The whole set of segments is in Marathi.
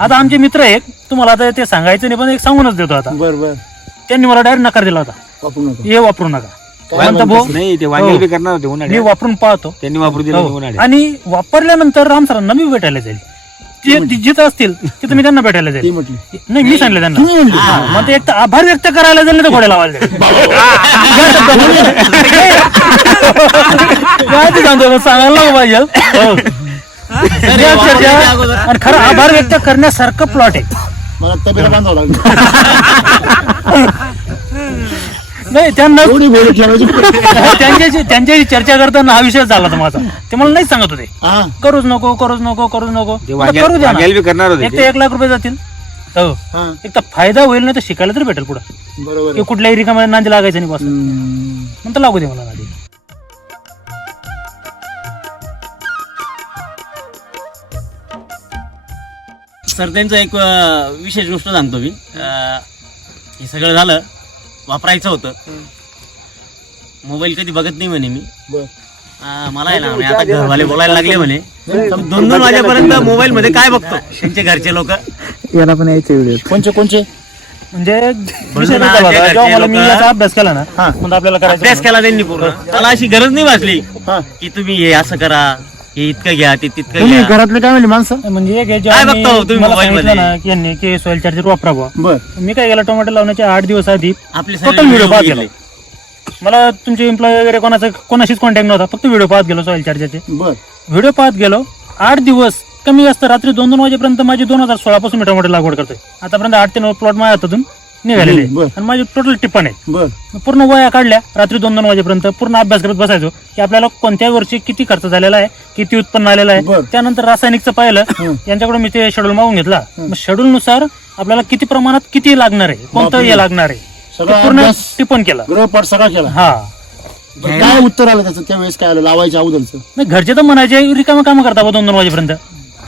आता आमचे मित्र एक तुम्हाला आता ते सांगायचं नाही पण एक सांगूनच देतो आता. बरं त्यांनी मला डायरेक्ट नकार दिला होता, वापरू नका. हे वापरू नका. म्हणतो भाऊ नाही ते वांगे बी करणार होते मी उन्हाळ्यात, वापरून पाहतो. त्यांनी वापरू दिलं हो. उन्हाळ्यात. आणि वापरल्यानंतर राम सरांना मी भेटायला जाईल, ते जिथं असतील तिथं मी त्यांना भेटायला ती जाईल. म्हटली नाही मी सांगितलं त्यांना. तुम्ही म्हणली हा, मग ते एक तर आभार व्यक्त करायला जाईल तर घोड्या लावायला जाईल. माहिती सांगतो सांगायला नको पाहिजे. हो. या चर्चा आणि खरं आभार व्यक्त करण्यासारखं प्लॉट आहे. मला तबेला बांधावं लागलं. नाही त्यांना एवढी बोलत ठेवायची. त्यांच्याशी चर्चा करताना हा विषय झाला होता माझा. ते मला नाही सांगत होते हा करूच नको करूच नको करूच नको. ते आता करू द्या ना. वांग्याला बी करणार होते एक ते. तर 1,00,000 जातील. हो हा एक तर फायदा होईल नाही तर शिकायला तरी भेटेल पुढे. बरोबर की आहे. कुठल्याही रिकाम्या नांदी लागायचं नाही बस. हम्म. नंतर लागू दे मला नांदी. सर त्यांचं एक विशेष गोष्ट सांगतो मी. हे सगळं झालं, वापरायचं होतं. मोबाईल कधी बघत नाही म्हणे मी. बरं. मला आहे ना म्हणे आता घरवाले बोलायला लागले म्हणे 2-2 वाजेपर्यंत मोबाईल मध्ये काय बघतो त्यांचे घरचे लोक. याला पण यायचे व्हिडिओ. कोणचे म्हणजे विषय काय झाला होता, जेव्हा मला मी याचा अभ्यास केला ना मग आपल्याला करायचं अभ्यास केला त्यांनी पूर्ण. मला अशी गरज नाही भासली हा की तुम्ही हे असं करा, हे इतकं घ्या, ते तितकं तुम्ही घ्या. घरातले काय म्हणले माणसं? म्हणजे एक आहे, काय जेव्हा बघता हो तुम्ही मला मोबाईल सांगितलं मध्ये? ना की यांनी की सॉइल चार्जर वापरावं. बर मी काय केलं, टोमॅटो लावण्याच्या 8 दिवस आधी आपले टोटल सगळे व्हिडिओ पाहत video गेलो. मला तुमचे एम्प्लॉय वगैरे कोणाशीच कॉन्टॅक्ट नव्हता, फक्त व्हिडिओ पाहत गेलो सॉइल चार्जरचे. बर व्हिडिओ पाहत गेलो. 8 दिवस कमी जास्त रात्री 2-2 वाजेपर्यंत माझी 2016 पासून मी टोमॅटो लागवड करतोय. आतापर्यंत 8 ते 9 प्लॉट माझ्या हातातून निघालेले बरं. आणि माझी टोटल टिप्पण आहे. बर पूर्ण वया काढल्या, रात्री 2-2 वाजेपर्यंत पूर्ण अभ्यास करत बसायचो की आपल्याला कोणत्या वर्षी किती खर्च झालेला आहे, किती उत्पन्न आलेलं आहे. बरं. त्यानंतर रासायनिकचं पाहिलं, यांच्याकडून मी ते शेड्यूल मागून घेतला. मग शेड्यूल नुसार आपल्याला किती प्रमाणात किती लागणार आहे, कोणतं हे लागणार आहे, सगळा ते पूर्ण अभ्यास टिप्पण केलं. गृहपाठ सगळा केला. हा बरं, काय उत्तर आलं त्याचं त्यावेळेस? काय आलं लावायच्या अगोदरचं? नाही घरचे तर म्हणायचे रिकामं काम करता 2-2 वाजेपर्यंत.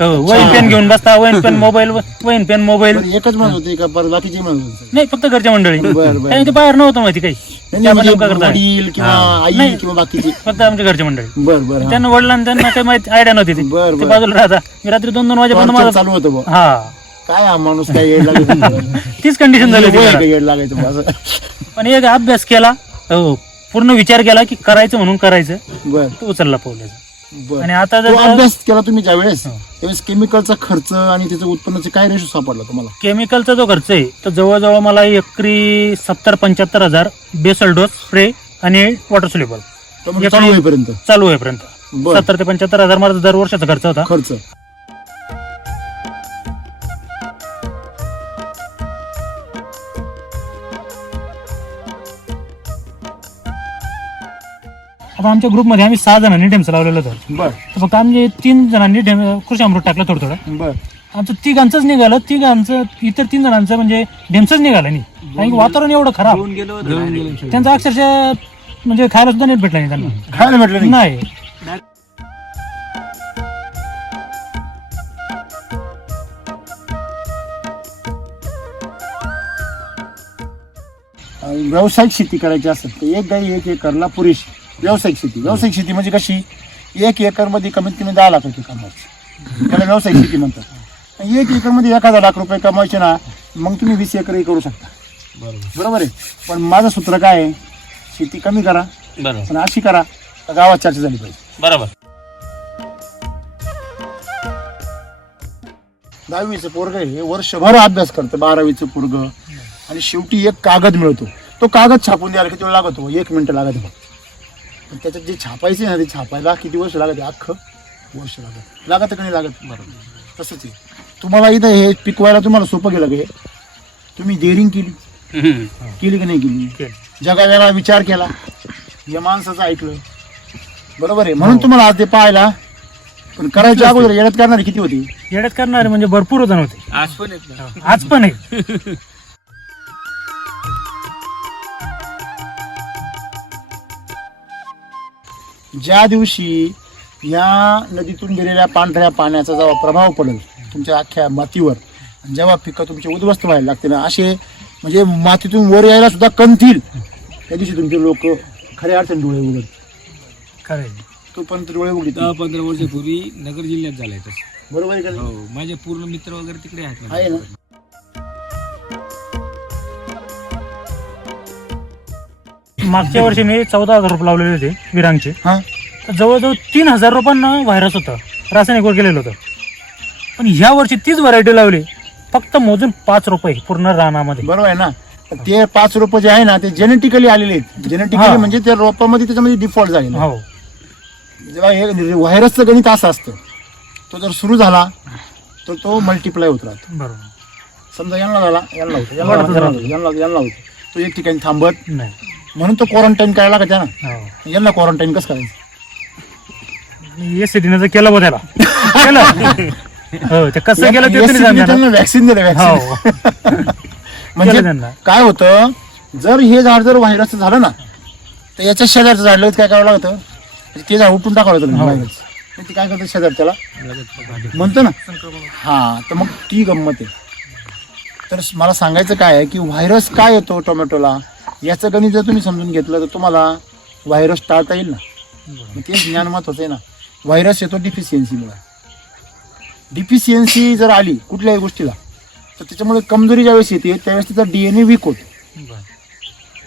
हो, वहीन पेन घेऊन बसता, वहीन पेन मोबाईल, वहीन पेन मोबाईल. बरं, एकच म्हणत होते का परत बाकीचे म्हणत होते? नाही फक्त घरच्या मंडळी. बरं. काही ते बाहेर नव्हतं माहिती काही. नाही, त्या म्हणजे नेमकं करताय. वडील किंवा आई नाही. किंवा बाकीचे? फक्त आमच्या घरच्या मंडळी. बर बर त्यांना वडिलांना त्यांना काही माहिती आयडिया नव्हती ती. बरं, ते बरं. बाजूला राहता. मी रात्री 2-2 वाजेपर्यंत माझं चालू होतं बुवा. हा काय हा माणूस काय येड लागत तीच कंडिशन झाली होती घरात. येड लागायचं बुवा असं. पण एक अभ्यास केला, हो पूर्ण विचार केला की करायचं म्हणून करायचं, बर तो उचलला पावल्याचा. बर आणि आता तो जर अभ्यास केला तुम्ही ज्यावेळेस त्यावेळेस केमिकलचा खर्च आणि त्याच्या उत्पन्नाचे काय रेशो सापडला तुम्हाला? केमिकलचा जो खर्च आहे तो जवळजवळ मला एकरी 70-75 हजार बेसल डोस स्प्रे आणि वॉटर सोल्युबल तर म्हणजे चालू होईपर्यंत चालू होईपर्यंत बर 70 ते 75 हजार माझा दर वर्षाचा खर्च होता. खर्च. आता आमच्या ग्रुपमध्ये आम्ही 6 जणांनी ढेमचं लावलेलं होतं. बर तर फक्त आम्ही 3 जणांनी कृषी अमृत टाकलं थोडं थोडं. बर आमचं तिघांचंच निघालं, तिघांचं इतर 3 जणांचं म्हणजे ढेमचंच निघालं नाही. कारण की वातावरण एवढं खराब, त्यांचं अक्षरशः म्हणजे खायला सुद्धा नीट भेटलं नाही त्यांना. खायला म्हटलं नाही. नाही व्यावसायिक शेती करायची असेल तर एक गाई 1 एकरला पुरेशी. व्यावसायिक शेती म्हणजे कशी? 1 एकर मध्ये कमीत कमी 10 लाख रुपये कमवायचे, त्याला व्यावसायिक शेती म्हणतात. 1 एकर मध्ये 1,000 लाख रुपये कमवायचे ना, मग तुम्ही 20 एकरही करू शकता. बरोबर आहे. पण माझं सूत्र काय आहे? शेती कमी करा, बरोबर पण अशी करा तर गावात चर्चा झाली पाहिजे. बरोबर. 10वीचं पोरग हे वर्षभर अभ्यास करतं, 12वीचं पोरग, आणि शेवटी एक कागद मिळतो. तो कागद छापून द्यायला किती वेळ लागतो? 1 मिनिट लागत. पण त्याच्यात जे छापायचे ना ते छापायला किती वर्ष लागत? अख्खं वर्ष लागत का नाही लागत? बरोबर. तसंच आहे तुम्हाला इथं हे पिकवायला तुम्हाला सोपं गेलं का? तुम्ही डेअरिंग केली की नाही केली? जगाला विचार केला, या माणसाचं ऐकलं. बरोबर आहे. म्हणून तुम्हाला आज ते पाहायला. पण करायच्या अगोदर येड्यात करणारे किती होती? येड्यात करणारे म्हणजे भरपूर जण होते, आज पण आहे. ज्या दिवशी या नदीतून गेलेल्या पांढऱ्या पाण्याचा जेव्हा प्रभाव पडेल तुमच्या अख्ख्या मातीवर, जेव्हा पिकं तुमचे उद्ध्वस्त व्हायला लागते ना, असे म्हणजे मातीतून वर यायला सुद्धा कणतील, त्या दिवशी तुमचे लोक खऱ्या अर्थाने डोळे उघड. खरंय. तोपर्यंत डोळे उघडीत 10-15 वर्षापूर्वी नगर जिल्ह्यात झालाय तसं. बरोबर आहे का नाही? हो, माझे पूर्ण मित्र वगैरे तिकडे आहेत ना. आहे ना. मागच्या वर्षी मी 14,000 रुपये लावलेले होते विरांगचे. हा तर जवळजवळ 3,000 रुपयांना व्हायरस होता, रासायनिकवर गेलेलं होतं. पण ह्या वर्षी तीच व्हरायटी लावली, फक्त मोजून 5 रुपये पूर्ण रानामध्ये. बरोबर आहे ना. ते 5 रोपं जे आहे ना ते जेनेटिकली आलेले आहेत. जेनेटिकली हा. म्हणजे त्या रोपामध्ये त्याच्यामध्ये डिफॉल्ट झाले. हो जेव्हा हे व्हायरसचं गणित असं असतं, तो जर सुरू झाला तर तो मल्टिप्लाय होत राहतो. बरोबर. समजा यांना झाला, यांना होतो, यांना वाढत झाला, राहतो. यांना होतो, तो एक ठिकाणी थांबत, नाही. म्हणून तो क्वारंटाईन करायला लागत ना. हो यांना क्वारंटाईन कसं करायचं? एसीडीने जर केलं बघ त्याला केलं. हो ते कसं केलं ते तरी सांगा ना. वॅक्सिन दिलं हो वॅक्सिन. म्हणजे केलं त्यांना. काय होतं, जर हे झाड जर व्हायरस झालं ना तर याच्या शेजारचं झाड लगेच काय करावं लागतं, म्हणजे ते झाड उठून टाकावं लागतं हो. व्हायरस. ते काय करतं शेजार त्याला म्हणतो ना. हा तर मग ती गंमत आहे. तर मला सांगायचं काय आहे की व्हायरस काय येतो टोमॅटोला, याचं गणित जर तुम्ही समजून घेतलं तर तुम्हाला व्हायरस टाळता येईल ना. मग तेच ज्ञान महत्वाचं आहे ना. व्हायरस येतो डिफिशियन्सीमुळे. डिफिशियन्सी जर आली कुठल्याही गोष्टीला तर त्याच्यामुळे कमजोरी ज्यावेळेस येते त्यावेळेस त्याचा DNA वीक होतो.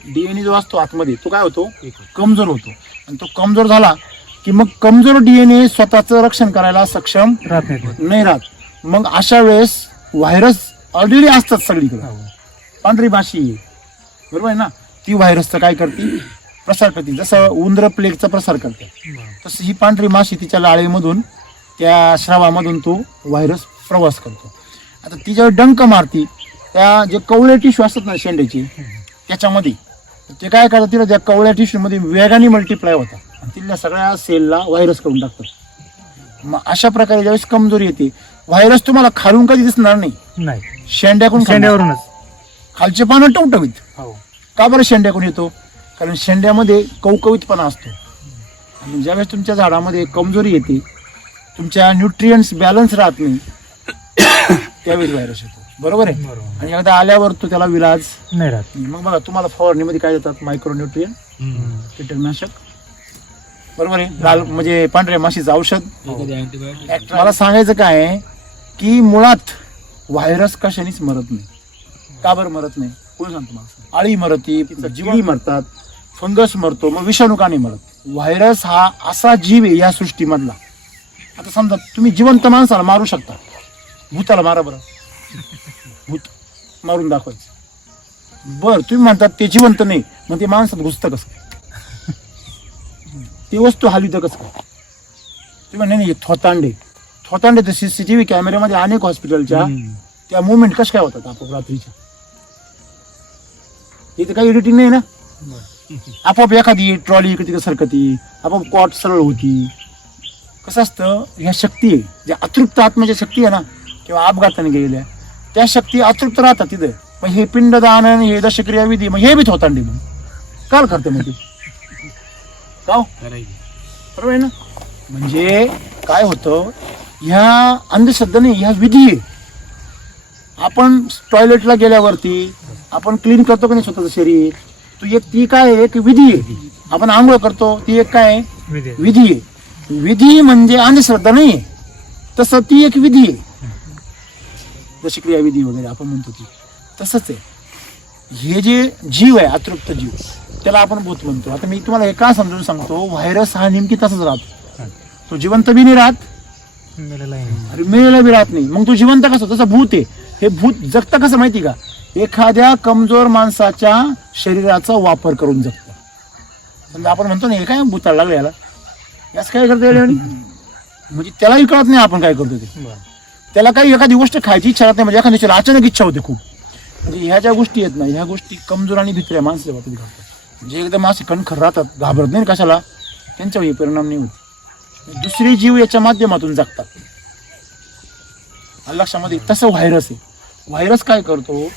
DNA जो असतो आतमध्ये तो काय होतो, कमजोर होतो. आणि तो कमजोर झाला की मग कमजोर DNA स्वतःचं रक्षण करायला सक्षम राहत नाही. नाही राहत. मग अशा वेळेस व्हायरस ऑलरेडी असतात सगळीकडे. पांढरी माशी आहे, बरोबर आहे ना. ती व्हायरसचं काय करते, प्रसार करते. जसं उंदर प्लेगचा प्रसार करते तसं ही पांढरी माशी तिच्या लाळेमधून त्या श्रावामधून तो व्हायरस प्रवास करतो. आता ती जेव्हा डंक मारती त्या जे कवळे टिश्यू असतात ना शेंड्याचे त्याच्यामध्ये, ते काय करतात, तिला त्या कवळ्या टिश्यूमध्ये वेगाने मल्टिप्लाय होतात आणि तिथल्या सगळ्या सेलला व्हायरस करून टाकतात. मग अशा प्रकारे ज्यावेळेस कमजोरी येते, व्हायरस तुम्हाला खालून कधी दिसणार नाही, नाही शेंड्याकडून खाणार. शेंड्यावरूनच. खालचे पानं टवटवीत. हो का बरं शेंड्याकडून येतो, कारण शेंड्यामध्ये कवकवीतपणा असतो. आणि ज्यावेळेस तुमच्या झाडामध्ये कमजोरी येते, तुमच्या न्यूट्रियंट्स बॅलन्स राहत नाही, त्यावेळेस व्हायरस येतो. बरोबर आहे. बरोबर. आणि एकदा आल्यावर तो त्याला विलाज नाही राहत. मग बघा तुम्हाला फवारणीमध्ये काय देतात, मायक्रोन्यूट्रियन, कीटकनाशक, बरोबर आहे, लाल म्हणजे पांढऱ्या माशीचं औषध. एखादी antibiotic. मला सांगायचं काय आहे की मुळात व्हायरस कशानेच मरत नाही. का बरं मरत नाही, कोण सांगतो मला? आळी मरती, जीवी मरतात, फंगस मरतो, मग विषाणू का नाही मरत? व्हायरस हा असा जीव आहे या सृष्टीमधला. आता समजा तुम्ही जिवंत माणसाला मारू शकता, भूताला मारा बरं, भूत मारून दाखवायचं. बरं तुम्ही म्हणतात ते जिवंत नाही, मग ते माणसात घुसतं कसं काय? ती वस्तू हलवितं कसं काय? तुम्ही नाही नाही थोतांडे तर CCTV कॅमेऱ्यामध्ये अनेक हॉस्पिटलच्या त्या मुवमेंट कशा काय होतात आपोआप रात्रीच्या. इथे काही एडिटिंग नाही ना. आपोआप एखादी ट्रॉली इकडे तिकडे सरकती, आपोआप कॉट सरळ होती. कसं असतं, ह्या शक्ती आहे ज्या अतृप्त आत्म्याच्या शक्ती आहे ना, किंवा अपघाताने गेलेल्या त्या शक्ती अतृप्त राहतात तिथे. मग हे पिंडदान आणि हे दशक्रिया विधी, मग हे बी थोतांडे मग काल करते मग ते का बरोबर आहे ना. म्हणजे काय होतं, ह्या अंधश्रद्धा नाही, ह्या विधी आहे. आपण टॉयलेटला गेल्यावरती आपण क्लीन करतो की नाही स्वतःचं शरीर, तू एक ती काय आहे, एक विधी आहे. आपण आंघोळ करतो ती एक काय आहे, विधी आहे. विधी म्हणजे अंधश्रद्धा नाही, तसं ती एक विधी आहे. जशी क्रियाविधी वगैरे आपण म्हणतो ती तसंच आहे. हे जे जीव आहे अतृप्त जीव, त्याला आपण भूत म्हणतो. आता मी तुम्हाला हे का समजून सांगतो, व्हायरस हा नेमकी तसंच राहतो. तो जिवंत बी नाही राहत, अरे मेलेला बी राहत नाही. मग तो जिवंत कसं, तसं भूत आहे. हे भूत जगतं कसं माहिती का, एखाद्या कमजोर माणसाच्या शरीराचा वापर करून जगतं. समजा आपण म्हणतो ना हे काय भूताला लागलं याला, याच काय करता येईल, म्हणजे त्यालाही कळत नाही आपण काय करतो ते. त्याला काही एखादी गोष्ट खायची इच्छा राहत नाही, म्हणजे एखाद्याची अचानक इच्छा होते खूप. म्हणजे ह्या ज्या गोष्टी आहेत ना, ह्या गोष्टी कमजोर आणि भित्र्या माणसाच्या बाबतीत घडतात. म्हणजे एकदम असे कणखर राहतात, घाबरत नाही कशाला, त्यांच्यावर हे परिणाम नाही होत. दुसरे जीव याच्या माध्यमातून जगतात. लक्षामध्ये तसं व्हायरस आहे. व्हायरस काय करतो,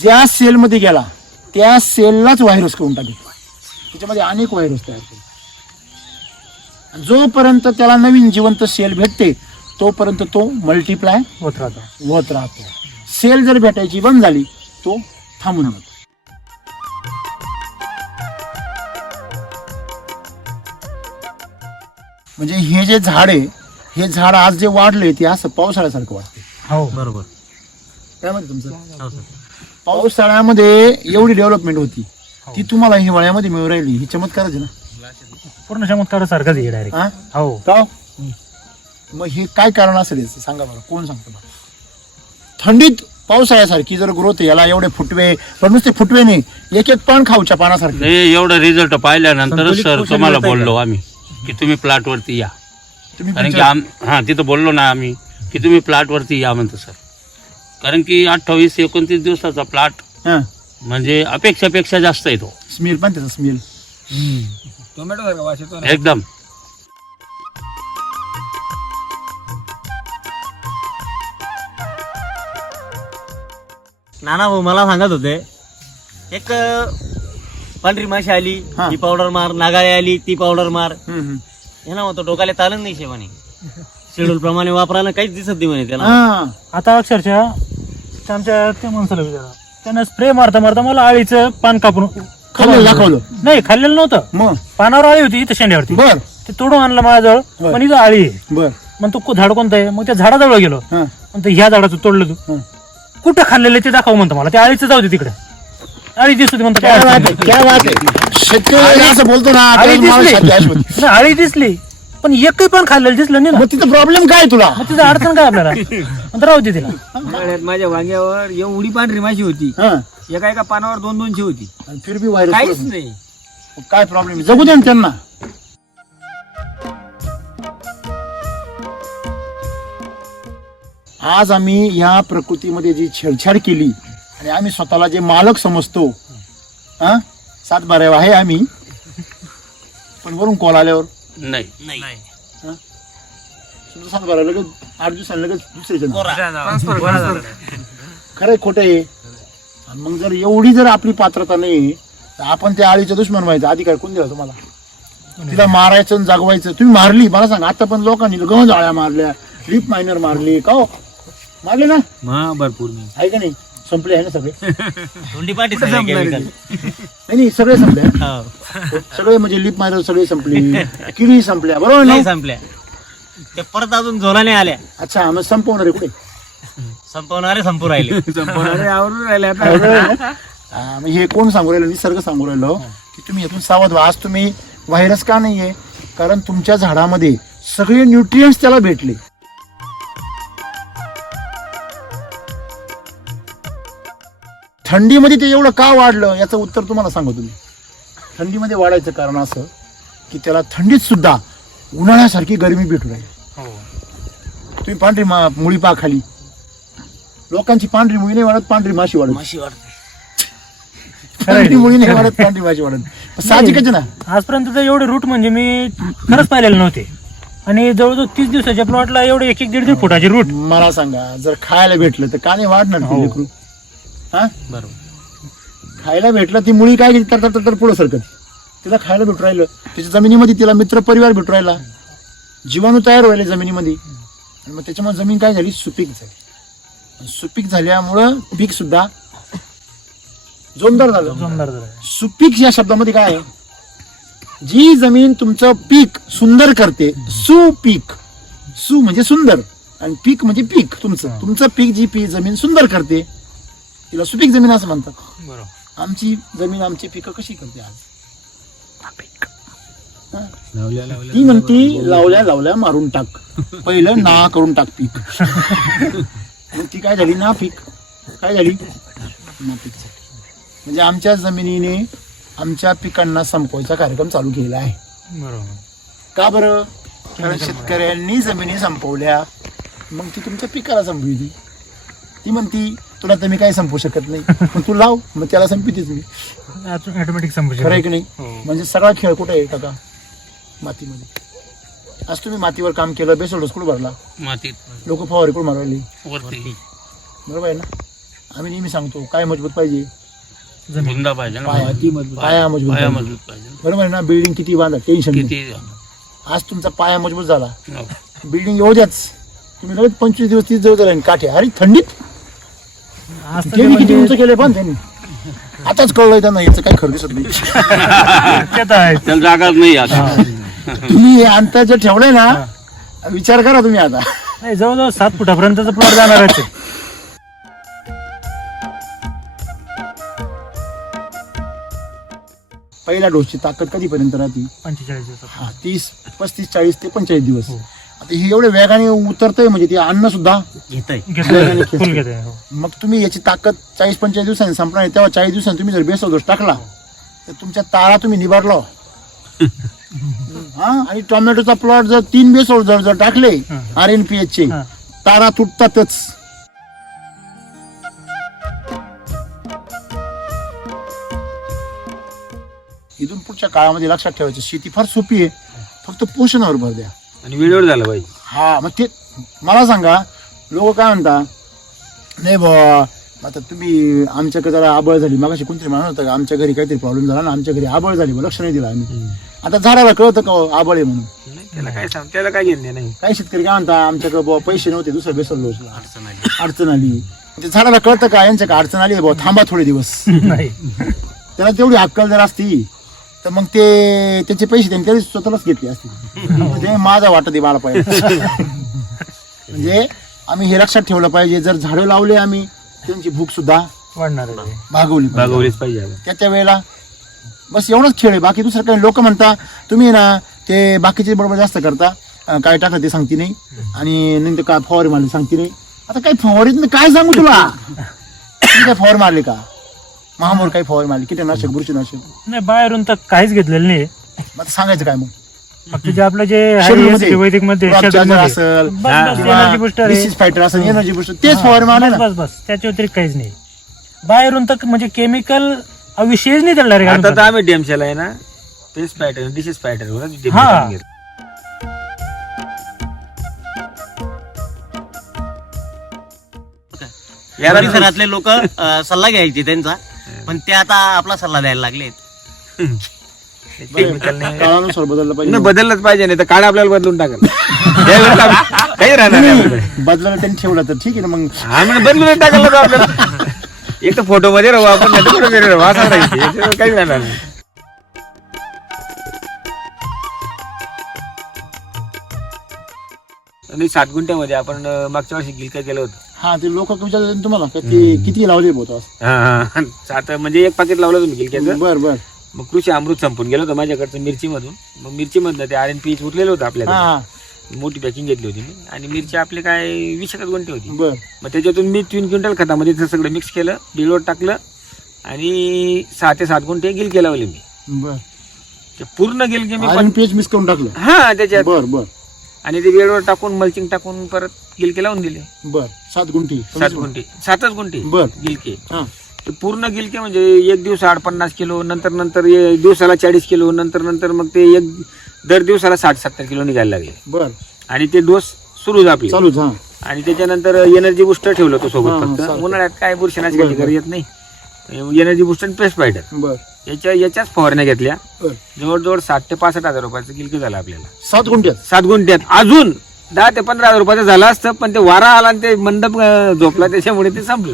ज्या सेलमध्ये गेला त्या सेललाच व्हायरस करून टाकेल. त्याच्यामध्ये अनेक व्हायरस तयार करतो. जोपर्यंत त्याला नवीन जिवंत सेल भेटते तोपर्यंत तो मल्टिप्लाय होत राहतो. सेल जर भेटायची बंद झाली तो थांबून जातो. म्हणजे हे जे झाड आहे, हे झाड आज जे वाढले ते असं पावसाळ्यासारखं वाटते. हो बरोबर. काय म्हणते तुमचं? हो सर. पावसाळ्यामध्ये एवढी डेव्हलपमेंट होती ती तुम्हाला हिवाळ्यामध्ये मिळू राहिली, ही चमत्कारच आहे ना. पूर्ण चमत्कारासारखंच आहे डायरेक्ट. हा हो का हो? मग हे काय कारण असेल याचं सांगा बरं, कोण सांगतो बरं? थंडीत पावसाळ्यासारखी जर ग्रोथ आहे, याला एवढे फुटवे, पण नुसते फुटवे नाही, एक एक पान खाऊच्या पानासारखे. नाही, एवढा रिझल्ट पाहिल्यानंतरच संतुलित सर पोषण तुम्हाला मिळतंय बोललो आम्ही की तुम्ही प्लॉट वरती या. तुम्ही कारण की तुमच्या- हा तिथं बोललो ना आम्ही की तुम्ही प्लॉट वरती या म्हणतो सर. कारण की 28-29 दिवसाचा प्लॉट हा, म्हणजे अपेक्षापेक्षा जास्त येतो स्मेल पण त्याचा स्मेल. टोमॅटो सारखा वास येतो ना. एकदम. नाना भाऊ मला सांगत होते, एक पांढरी माशी आली हा. ती पावडर मार, नागाळी आली ती पावडर मार. हम्म. हे ना म्हणतो डोकाले तालन नाही शे म्हणे, शेड्यूल प्रमाणे वापरायला काहीच दिसत नाही म्हणे त्याला. हा, आता अक्षरशः आमच्या त्या माणसाला विचारा, त्यानं स्प्रे मारता मारता मला आळीचं पान कापून खाल्लं दाखवलं. नाही खाल्लेलं नव्हतं, मग पानावर आळी होती इथं शेंड्यावरती, बर ते तोडून आणलं माझ्याजवळ. होय. पण इथं आळी आहे. बर. मग तू झाड कोणतं आहे? मग त्या झाडाजवळ गेलो, हा, मग ह्या झाडाचं तोडलं तू. हा. कुठं खाल्लेलं ते दाखव म्हणतो मला, त्या आळीचं जाऊ दे तिकडे, आळी दिसत होती म्हणतो. क्या बात आहे, क्या बात आहे. शेतकरी असं बोलतो ना, आळी त्याला मला दिसली. शांती अश्वती. नाही, आळी दिसली पण एकही पण खाल्लेलं दिसलं नाही ना. मग तिथं प्रॉब्लेम काय तुला? मग तिचं अडचण काय आपल्याला? नंतर राहू दे तिला. उन्हाळ्यात माझ्या वांग्यावर एवढी पांढरी माशी होती, हा, एका एका पानावर 2-2ची होती. आणि फिर बी व्हायरस काहीच नाही. काय प्रॉब्लेम? जगू दे ना त्यांना. आज आम्ही या प्रकृतीमध्ये जी छेडछाड केली आणि आम्ही स्वतःला जे मालक समजतो, हा, 7 बाऱ्या आहे आम्ही, पण वरून कॉल आल्यावर नाही. समजा 7 बाऱ्या लगेच 8 दिवसांनी लगेच दुसरे खरंय खोटं आहे. आणि मग जर एवढी जर आपली पात्रता नाही तर आपण त्या आळीचं दुश्मन व्हायचा अधिकार कोण दिला तुम्हाला? तिला मारायचं आणि जागवायचं. तुम्ही मारली, मला सांगा. आता पण लोकांनी गहू जाळ्या मारल्या, लिप मायनर मारली, का हो? मारले ना, हा भरपूर नाही. आहे का नाही? संपले आहे ना सगळे? धोंडी पाठी कुठं संपणार chemical. नाही सगळे संपले. हो. सगळे म्हणजे लिप मायनर सगळे संपले, किडी संपल्या, बरोबर नाही ना? संपल्या, ते परत अजून जोराने आल्या. अच्छा, मग संपवणार आहे कुठे? संपवणारे संपू राहिले. संपवणारे आवरून राहिले आता. हा, मग हे कोण सांगू राहिलं? निसर्ग सांगू राहिलो की तुम्ही यातून सावध व्हा. आज तुम्ही व्हायरस का नाहीये? कारण तुमच्या झाडामध्ये सगळे न्यूट्रिएंट्स त्याला भेटले. थंडीमध्ये ते एवढं का वाढलं याचं उत्तर तुम्हाला सांगतो. तुम्ही थंडीमध्ये वाढायचं कारण असं की त्याला थंडीत सुद्धा उन्हाळ्यासारखी गरमी भेटू राहील. तुम्ही पांढरी मुळी पा खाली, लोकांची पांढरी मुळी नाही वाढत, पांढरी माशी वाढत. पांढरी मुळी नाही वाढत, पांढरी माशी वाढत. साहजिकच आहे ना. आजपर्यंत तर एवढे रूट म्हणजे मी खरंच पाहिलेले नव्हते. आणि जवळजवळ 30 दिवसाच्या प्लॉटला एवढे 1-1.5 फुटाचे रूट. मला सांगा, जर खायला भेटलं तर का नाही वाढणार ते लेकरू? हा, बरोबर. खायला भेटलं ती मुळी काय केली तर पुढं सरकत. तिला खायला भेटू राहिलं, त्याच्या जमिनीमध्ये तिला मित्र परिवार भेटू राहिला, जीवाणू तयार व्हायला जमिनीमध्ये. आणि मग त्याच्यामुळे जमीन काय झाली? सुपीक झाली. आणि सुपीक झाल्यामुळं पीक सुद्धा जोमदार झालं. जोमदार झालं. सुपीक या शब्दामध्ये काय आहे? जी जमीन तुमचं पीक सुंदर करते, सुपीक. सु म्हणजे सुंदर आणि पीक म्हणजे पीक. तुमचं पीक जी जमीन सुंदर करते तिला सुपीक जमीन असं म्हणतात. बरोबर. आमची जमीन आमची पिकं कशी करते आज? लावल्या लावल्या ती म्हणती लावल्या लावल्या मारून टाक, पहिलं ना करून टाक पीक. मग ती काय झाली? ना पीक. काय झाली? ना पीक झाली. म्हणजे आमच्या जमिनीने आमच्या पिकांना संपवायचा कार्यक्रम चालू केलेला आहे. बरोबर. का बरं? कारण शेतकऱ्यांनी जमिनी संपवल्या, मग ती तुमच्या पिकाला संपविली. ती म्हणती तुला तर मी काही संपवू शकत नाही, पण तू लाव, मग त्याला संपवितेच मी. ऑटोमॅटिक संपू खरं आहे की नाही? हो. म्हणजे सगळा खेळ कुठे आहे काका? मातीमध्ये. आज तुम्ही मातीवर काम केलं, बेसल डोस कुठं भरला, मातीत लोक फवारी कुठं मारवली, वरती बरोबर आहे ना? आम्ही नेहमी सांगतो काय मजबूत पाहिजे? बुंदा पाहिजे ना. पाया. ती मजबूत. पाया मजबूत पाया पाहिजे. मजबूत पाहिजे. बरोबर आहे ना? बिल्डिंग किती बांधा, टेन्शन नाही. किती आज तुमचा पाया मजबूत झाला, हो. बिल्डिंग एवढ्याच तुम्ही लगेच 25 दिवस 30 दिवस झाले काठे. अरे थंडीत आज तर गेली किती म्हणजे- उंच केले पण त्यांनी. आताच कळलंय त्यांना याचं काही खरं दिसत नाही. ते तर आहे. त्याला जागाच नाही आता. तुम्ही हे अंतर जे ठेवलंय ना, विचार करा तुम्ही आता. नाही, जवळजवळ 7 फुटापर्यंतचा प्लॉट जाणारच आहे. पहिल्या डोसची ताकद कधीपर्यंत राहते? 45 दिवसात. हा, 30, 35, 40 ते 45 दिवस. हो. आता हे एवढे वेगाने उतरतंय म्हणजे ते अन्न सुद्धा. घेतय घेतलं फुल घेतोय. हो. मग तुम्ही याची ताकद 40-45 दिवसांनी संपणार आहे, तेव्हा 40 दिवसांनी तुम्ही जर बेसल डोस टाकला तर तुमच्या तारा तुम्ही निभारलो. हा, आणि टोमॅटोचा प्लॉट जर 3 बेसल जर टाकले RNPH चे, हा. तारा तुटतातच. इथून पुढच्या काळामध्ये लक्षात ठेवायचं, शेती फार सोपी आहे, फक्त पोषणावर भर द्या. आणि वेळेवर झालं पाहिजे. हा, मग ते मला सांगा, लोक काय म्हणता, नाही बुवा आता तुम्ही आमच्याकडे जरा आबळ झाली, मागाशी कोणतरी म्हणत होतं का आमच्या घरी काहीतरी प्रॉब्लेम झाला ना, आमच्या घरी आबळ झाली, लक्ष नाही दिलं आम्ही. आता झाडाला कळतं का आबळ आहे म्हणून? नाही, त्याला काय सांग, त्याला काय घेणे नाही. काही शेतकरी काय म्हणता, आमच्याकडे बुवा पैसे नव्हते, दुसरं बेसल डोसला अडचण आली. अडचण आली. ते झाडाला कळतं का यांच्याकडे अडचण आली आहे बुवा, थांबा थोडे दिवस. नाही, त्याला तेवढी अक्कल जर असती तर मग ते त्याचे पैसे त्यांनी तरी स्वतःलाच घेतले असते. म्हणजे माझा वाटत आहे मला पाहिजे. म्हणजे आम्ही हे लक्षात ठेवलं पाहिजे, जर झाडं लावले आम्ही, त्यांची भूक सुद्धा वाढणार आहे. भागवली पाहिजे. भागवलीच पाहिजे आपण. त्या वेळेला बस एवढंच खेळ आहे, बाकी दुसरं काही. लोक म्हणता तुम्ही ना ते बाकीचे बरोबर जास्त करता, काय टाकलं ते सांगते नाही, आणि नंतर काय फवारी मारली सांगते नाही. आता काही फवारीत काय सांगू तुला, तुम्ही काय फवार मारले का, महामोर काही फवारी मारली, कीटकनाशक, बुरशीनाशक, नाही, बाहेरून तर काहीच घेतलेलं नाही. मग सांगायचं काय मग? फक्त जे आपलं जे शेड्यूलमध्ये, वैदिक मध्ये क्रॉप चार्जर असेल, एनर्जी बुस्टर डिसीज फायटर असेल, एनर्जी बुस्टर, तेच फवारी मारले ना. बस त्याच्या व्यतिरिक्त काहीच नाही. बाहेरून तर म्हणजे केमिकल विषयच नाही त्याला direct आता तर आणून. आम्ही डेमशेला आहे ना, पेस्ट पॅटर्न, डिसीज पॅटर्न हा. याला परिसरातले लोक सल्ला घ्यायचे त्यांचा, पण ते आता आपला सल्ला द्यायला लागलेत. काळानुसार बदललं पाहिजे. बदललंच पाहिजे, नाही तर काळ आपल्याला बदलून टाकल. काही राहणार नाही आपल्याकडे. बदलायला त्यांनी ठेवलं तर ठीक आहे ना. मग आम्ही बदलून टाकलं तर आपल्याला एक तर फोटो मध्ये राहू आपण, नाही तर फोटो मध्ये राहू, असं राहायचं. याच्यावर काही राहणार नाही. आणि 7 गुंठ्यामध्ये आपण मागच्या वर्षी गिलका केलं होतं. हा, ते लोक विचारतात तुम्हाला का ते किती लावले होतो? हा, 7 म्हणजे 1 पाकिट लावलं तुम्ही गिलक्याचं. बर बर. मग कृषी अमृत संपून गेलं होतं माझ्याकडचं मिरचीमधून. मग मिरचीमधनं ते RNPH उरलेलं होतं आपल्याला. हा, मोठी पॅकिंग घेतली होती मी, आणि मिरची आपली काय 20 गुंठे होती. बर. मग त्याच्यातून मी 3 क्विंटल खतामध्ये ते सगळं मिक्स केलं, बिलोड टाकलं, आणि 6 ते 7 गुंठे गिलके लावले मी. बर. ते पूर्ण गिलके मी RNPH मिस करून टाकलं. हा त्याच्यात, बर बर आणि ते बेडवर टाकून मल्चिंग टाकून परत गिलके लावून दिले. बर. 7 गुंठी. 7 गुंठे, 7च गुंठे बर. गिलके. हा, ते पूर्ण गिलके म्हणजे एक दिवस 50 किलो, नंतर दिवसाला 40 किलो, नंतर मग ते दर दिवसाला 60-70 किलो निघायला लागले. बर. आणि ते डोस सुरू आपले. चालूच. हा, आणि त्याच्यानंतर एनर्जी बुस्टर ठेवलं होतं हा, सोबत. फक्त चालतंय. उन्हाळ्यात काय बुरशीनाशकाची गरज येत नाही. एनर्जी बुस्टर आणि पेस्ट फायटर बर याच्याच फवारण्या घेतल्या. बर. जवळजवळ 60 ते 65 हजार रुपयाचं गिलके झालं आपल्याला 7 गुंठ्यात. 7 गुंठ्यात. अजून 10 ते 15 हजार रुपयाचं झालं असतं, पण ते वारा आला आणि ते मंडप झोपला, त्याच्यामुळे ते संपलं.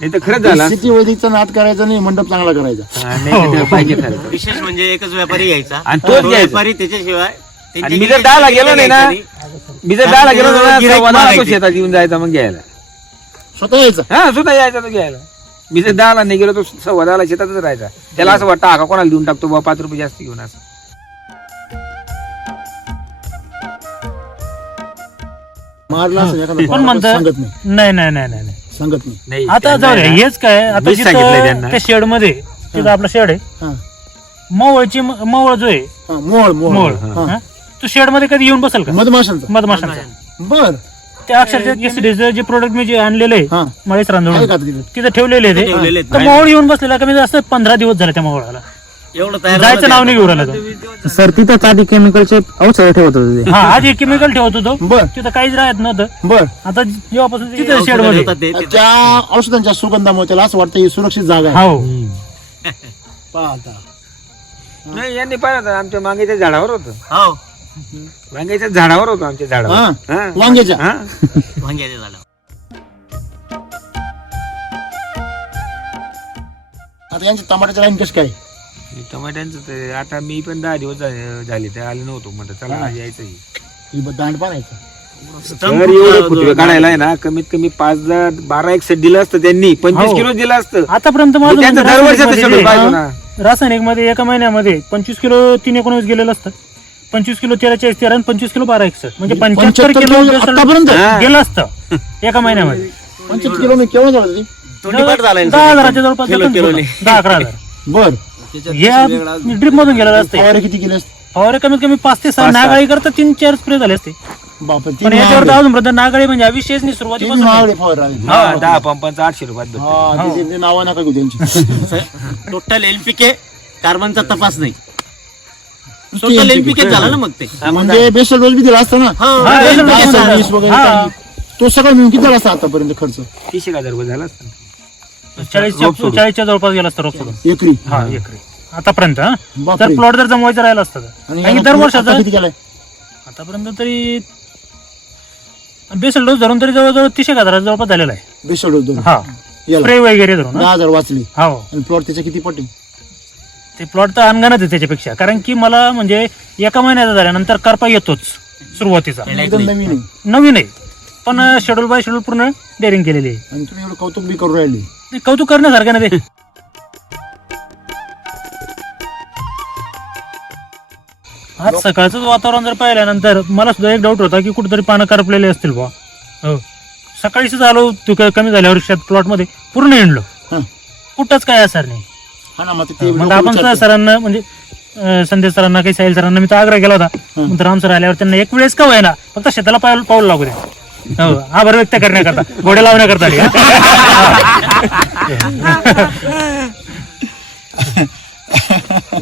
नाही तर खरंच झालं असतं. शेती वैदिकचा नाद करायचा नाही, मंडप चांगला करायचा. हा, नाही तर पाहिजे खरं. विशेष म्हणजे एकच व्यापारी घ्यायचा, आणि तोच तो घ्यायचा. व्यापारी त्याच्याशिवाय आणि मी जर 10 ला गेलो नाही ना, मी जर 10 ला गेलो ना, गिऱ्हाईक सव्वा 10 ला तो मागायचे. शेतात येऊन जायचा मग घ्यायला. स्वतः यायचा. हा, सुद्धा यायचा तो घ्यायला. मी जर 10 ला नाही गेलो, तो सव्वा 10 ला शेतातच राहायचा. त्याला असं वाटतं हा कोणाला देऊन टाकतो बाबा 5 रुपये जास्त घेऊन, असं. मारला असेल एखादा पण फवारा, म्हणतात सांगत नाही. नाही नाही नाही नाही नाही. सांगत नाही. नाही, आता त्यांना जाऊ दे, ना, हेच काय आता मीच सांगितलंय त्यांना. जिथं त्या शेड मध्ये, तिथं आपला शेड आहे, हा, मवळ जो आहे, हा, मोळ मोळ, मोळ. हा, तो शेड मध्ये कधी येऊन बसेल का? मधमाशांचा. मधमाशांचा. बर. त्या अक्षरशः केसरीचं जे प्रोडक्ट मी जे आणलेलं आहे हा, मळेच आहे रांजवून का तिथे? तिथं ठेवलेले आहे ठेवलेले ते. आहेत. तर मोहळ येऊन बसलेला कमी जास्त 15 दिवस झाले त्या मोहळाला. एवढं तयार जायचं झालं नाव ते. नाही घेऊन राहिला तो. सर तिथं आधी केमिकलचे औषध ठेवत होते ते. हा, आधी केमिकल ठेवत होतो, बर तिथं काहीच राहत नव्हतं. बर. आता जेव्हापासून तिथं औषधं शेड मध्ये, देतात ते, तिथं. त्या औषधांच्या सुगंधामुळे त्याला असं वाटतं ही सुरक्षित जागा आहे. हो, पाहता. नाही, यांनी पाहिलं आमच्या मागेच्या झाडावर होतं. हो, वांग्याच्या झाडावर होतो आमच्या झाडावर. हा, हा. वांग्याच्या. हा. वांग्याचे झालं. आता यांच्या टमाट्याच्या लाईन कशी काय? टमाट्यांचं ते आता मी पण 10 दिवस झाले ते आले नव्हतो म्हटलं चला आज यायचं ही दांड पाडायचं. तर एवढे फुटवे काढायला आहे ना कमीत कमी 5-12 एक सेट दिलं असतं त्यांनी 25 किलो दिलं असतं. आतापर्यंत माझं त्यांचं म्हणजे दरवर्षाचं रासायनिकमध्ये शेड्यूल पाहिजे ना. रासायनिक मध्ये एका महिन्यामध्ये 25 किलो 319 गेलेलं असतं, 25 किलो 13 आणि 25 किलो 1261 म्हणजे 75 किलो आतापर्यंत गेलं असतं एका महिन्यामध्ये. 25 किलो मी केव्हा झालं ते? तोंडीपाठ झालाय ना 10,000च्या जवळपास किलो- जातं किलोने. 10-11,000 बर हे ड्रिप मधून गेलेलं असते. फवारे किती केले असते? फवारे कमीत कमी 5 ते 6 नागाळी करता 3-4 स्प्रे झाले असते. बापरे, पण याच्यावर तर अजून पर्यंत नागाळी म्हणजे अविशेष नाही सुरुवातीपासून. फवारे आले. 10 पंपांचा 800 रुपयात भेटतो. ते नाव नका घेऊ त्यांची. टोटल एनपीके कार्बनचा तपास नाही, टोटल एनपीके झाला ना मग ते. म्हणजे बेसल डोस बी दिला असता ना, हा, हा, बेसल डोस 10, दिला. 20 वगैरे हा. काही. तो सगळं मिळून किती झाला असता आतापर्यंत खर्च 30,000 रुपये झाला असता. 40च्या जवळपास गेला असतं रोप सोडून. एकरी? हा एकरी आतापर्यंत. हा बापरे. तर प्लॉट जर जमवायचं राहिला असतं तर. आणि आणि याला दरवर्षाचं आता किती केलाय? आतापर्यंत तरी बेसल डोस धरून तरी जवळजवळ 30,000 जवळपास झालेला आहे. बेसल डोस दोन हा याला स्प्रे वगैरे धरून. हा. 10,000 वाचले हो आणि प्लॉट त्याच्या किती पटी? ते प्लॉट तर अनगानच आहे त्याच्यापेक्षा, कारण की मला म्हणजे एका महिन्याचा झाल्यानंतर करपा येतोच सुरुवातीचा. एकदम नवीन आहे. नवीन आहे पण शेड्यूल बाय शेड्यूल पूर्ण डेअरिंग केलेली आहे. आणि तुम्ही एवढं कौतुक बी करू राहिले. ते कौतुक करण्यासारखं ना ते. आज सकाळचं वातावरण जर पाहिल्यानंतर मला सुद्धा एक डाऊट होता की कुठेतरी पानं करपलेले असतील बा. हो सकाळीच आलो तू कमी झाल्यावर शेत प्लॉट मध्ये पूर्ण हिंडलो, हं. कुठंच काय असर नाही. हा ना, मग ते मग लोकं आपण विचारतात. सरांना म्हणजे संदेश सरांना काही साहिल सरांना मी तर आग्रह केला होता. नंतर राम सर आल्यावर त्यांना एक वेळेस का होईना फक्त शेताला पाऊल लागू द्या. हो आभार व्यक्त करण्याकरता, घोडे लावण्याकरता नाही, हा.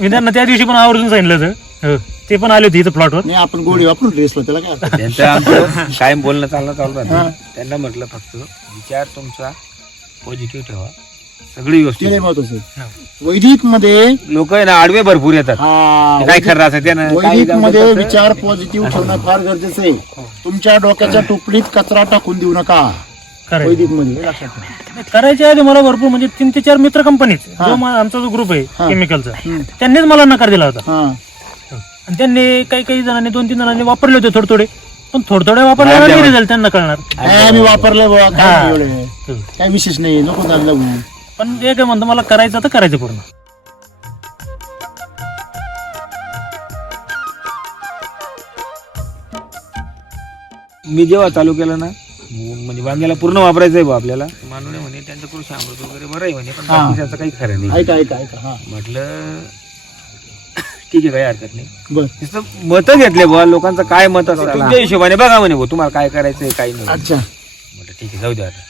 मी त्यांना त्या दिवशी पण आवर्जून सांगितलं होतं. हो, ते पण आले होते इथं प्लॉटवर. नाही आपण गोळी वापरून ड्रेसला त्याला काय अर्थ? त्यांचं आमचं कायम बोलणं चालू राहतं. त्यांना म्हटलं फक्त विचार तुमचा पॉझिटिव्ह ठेवा, सगळी ते व्यवस्थित. नाही महत्वाचं आहे. वैदिक मध्ये लोक आहे ना आडवे भरपूर येतात. हा, काय खरं असं त्यानं वैदिक मध्ये विचार पॉझिटिव्ह ठेवणं फार गरजेचं आहे. तुमच्या डोक्याच्या टोपलीत कचरा टाकून देऊ नका. करायचं वैदिक मध्ये हे लक्षात ठेवा. करायच्या आधी मला भरपूर म्हणजे 3 ते 4 मित्र कंपनीच आमचा जो ग्रुप आहे केमिकलचा त्यांनीच मला नकार दिला होता. हा, आणि त्यांनी काही जणांनी 2-3 जणांनी वापरले होते थोडे पण थोडे वापरल्यावर रिझल्ट त्यांना कळणार. काय मी वापरलं बघा, काय हा. एवढं काय विशेष नाही, नको झालं लागू. पण एक म्हणतो मला करायचं तर करायचं पूर्ण. मी जेव्हा चालू केलं ना म्हणजे वांग्याला पूर्ण वापरायचंय बा आपल्याला, मानवणे म्हणे त्यांचं कृषी अमृत वगैरे बरं आहे म्हणे, पण बाकीचं काही खरं नाही. ऐका हा म्हटलं ठीक आहे काही हरकत नाही. बर, नुसतं मत घेतले बुवा, लोकांचं काय मत असतं तुमच्या हिशोबाने बघा म्हणे बुवा, तुम्हाला काय करायचंय काही नाही. अच्छा. म्हटलं ठीक आहे जाऊ द्या. आता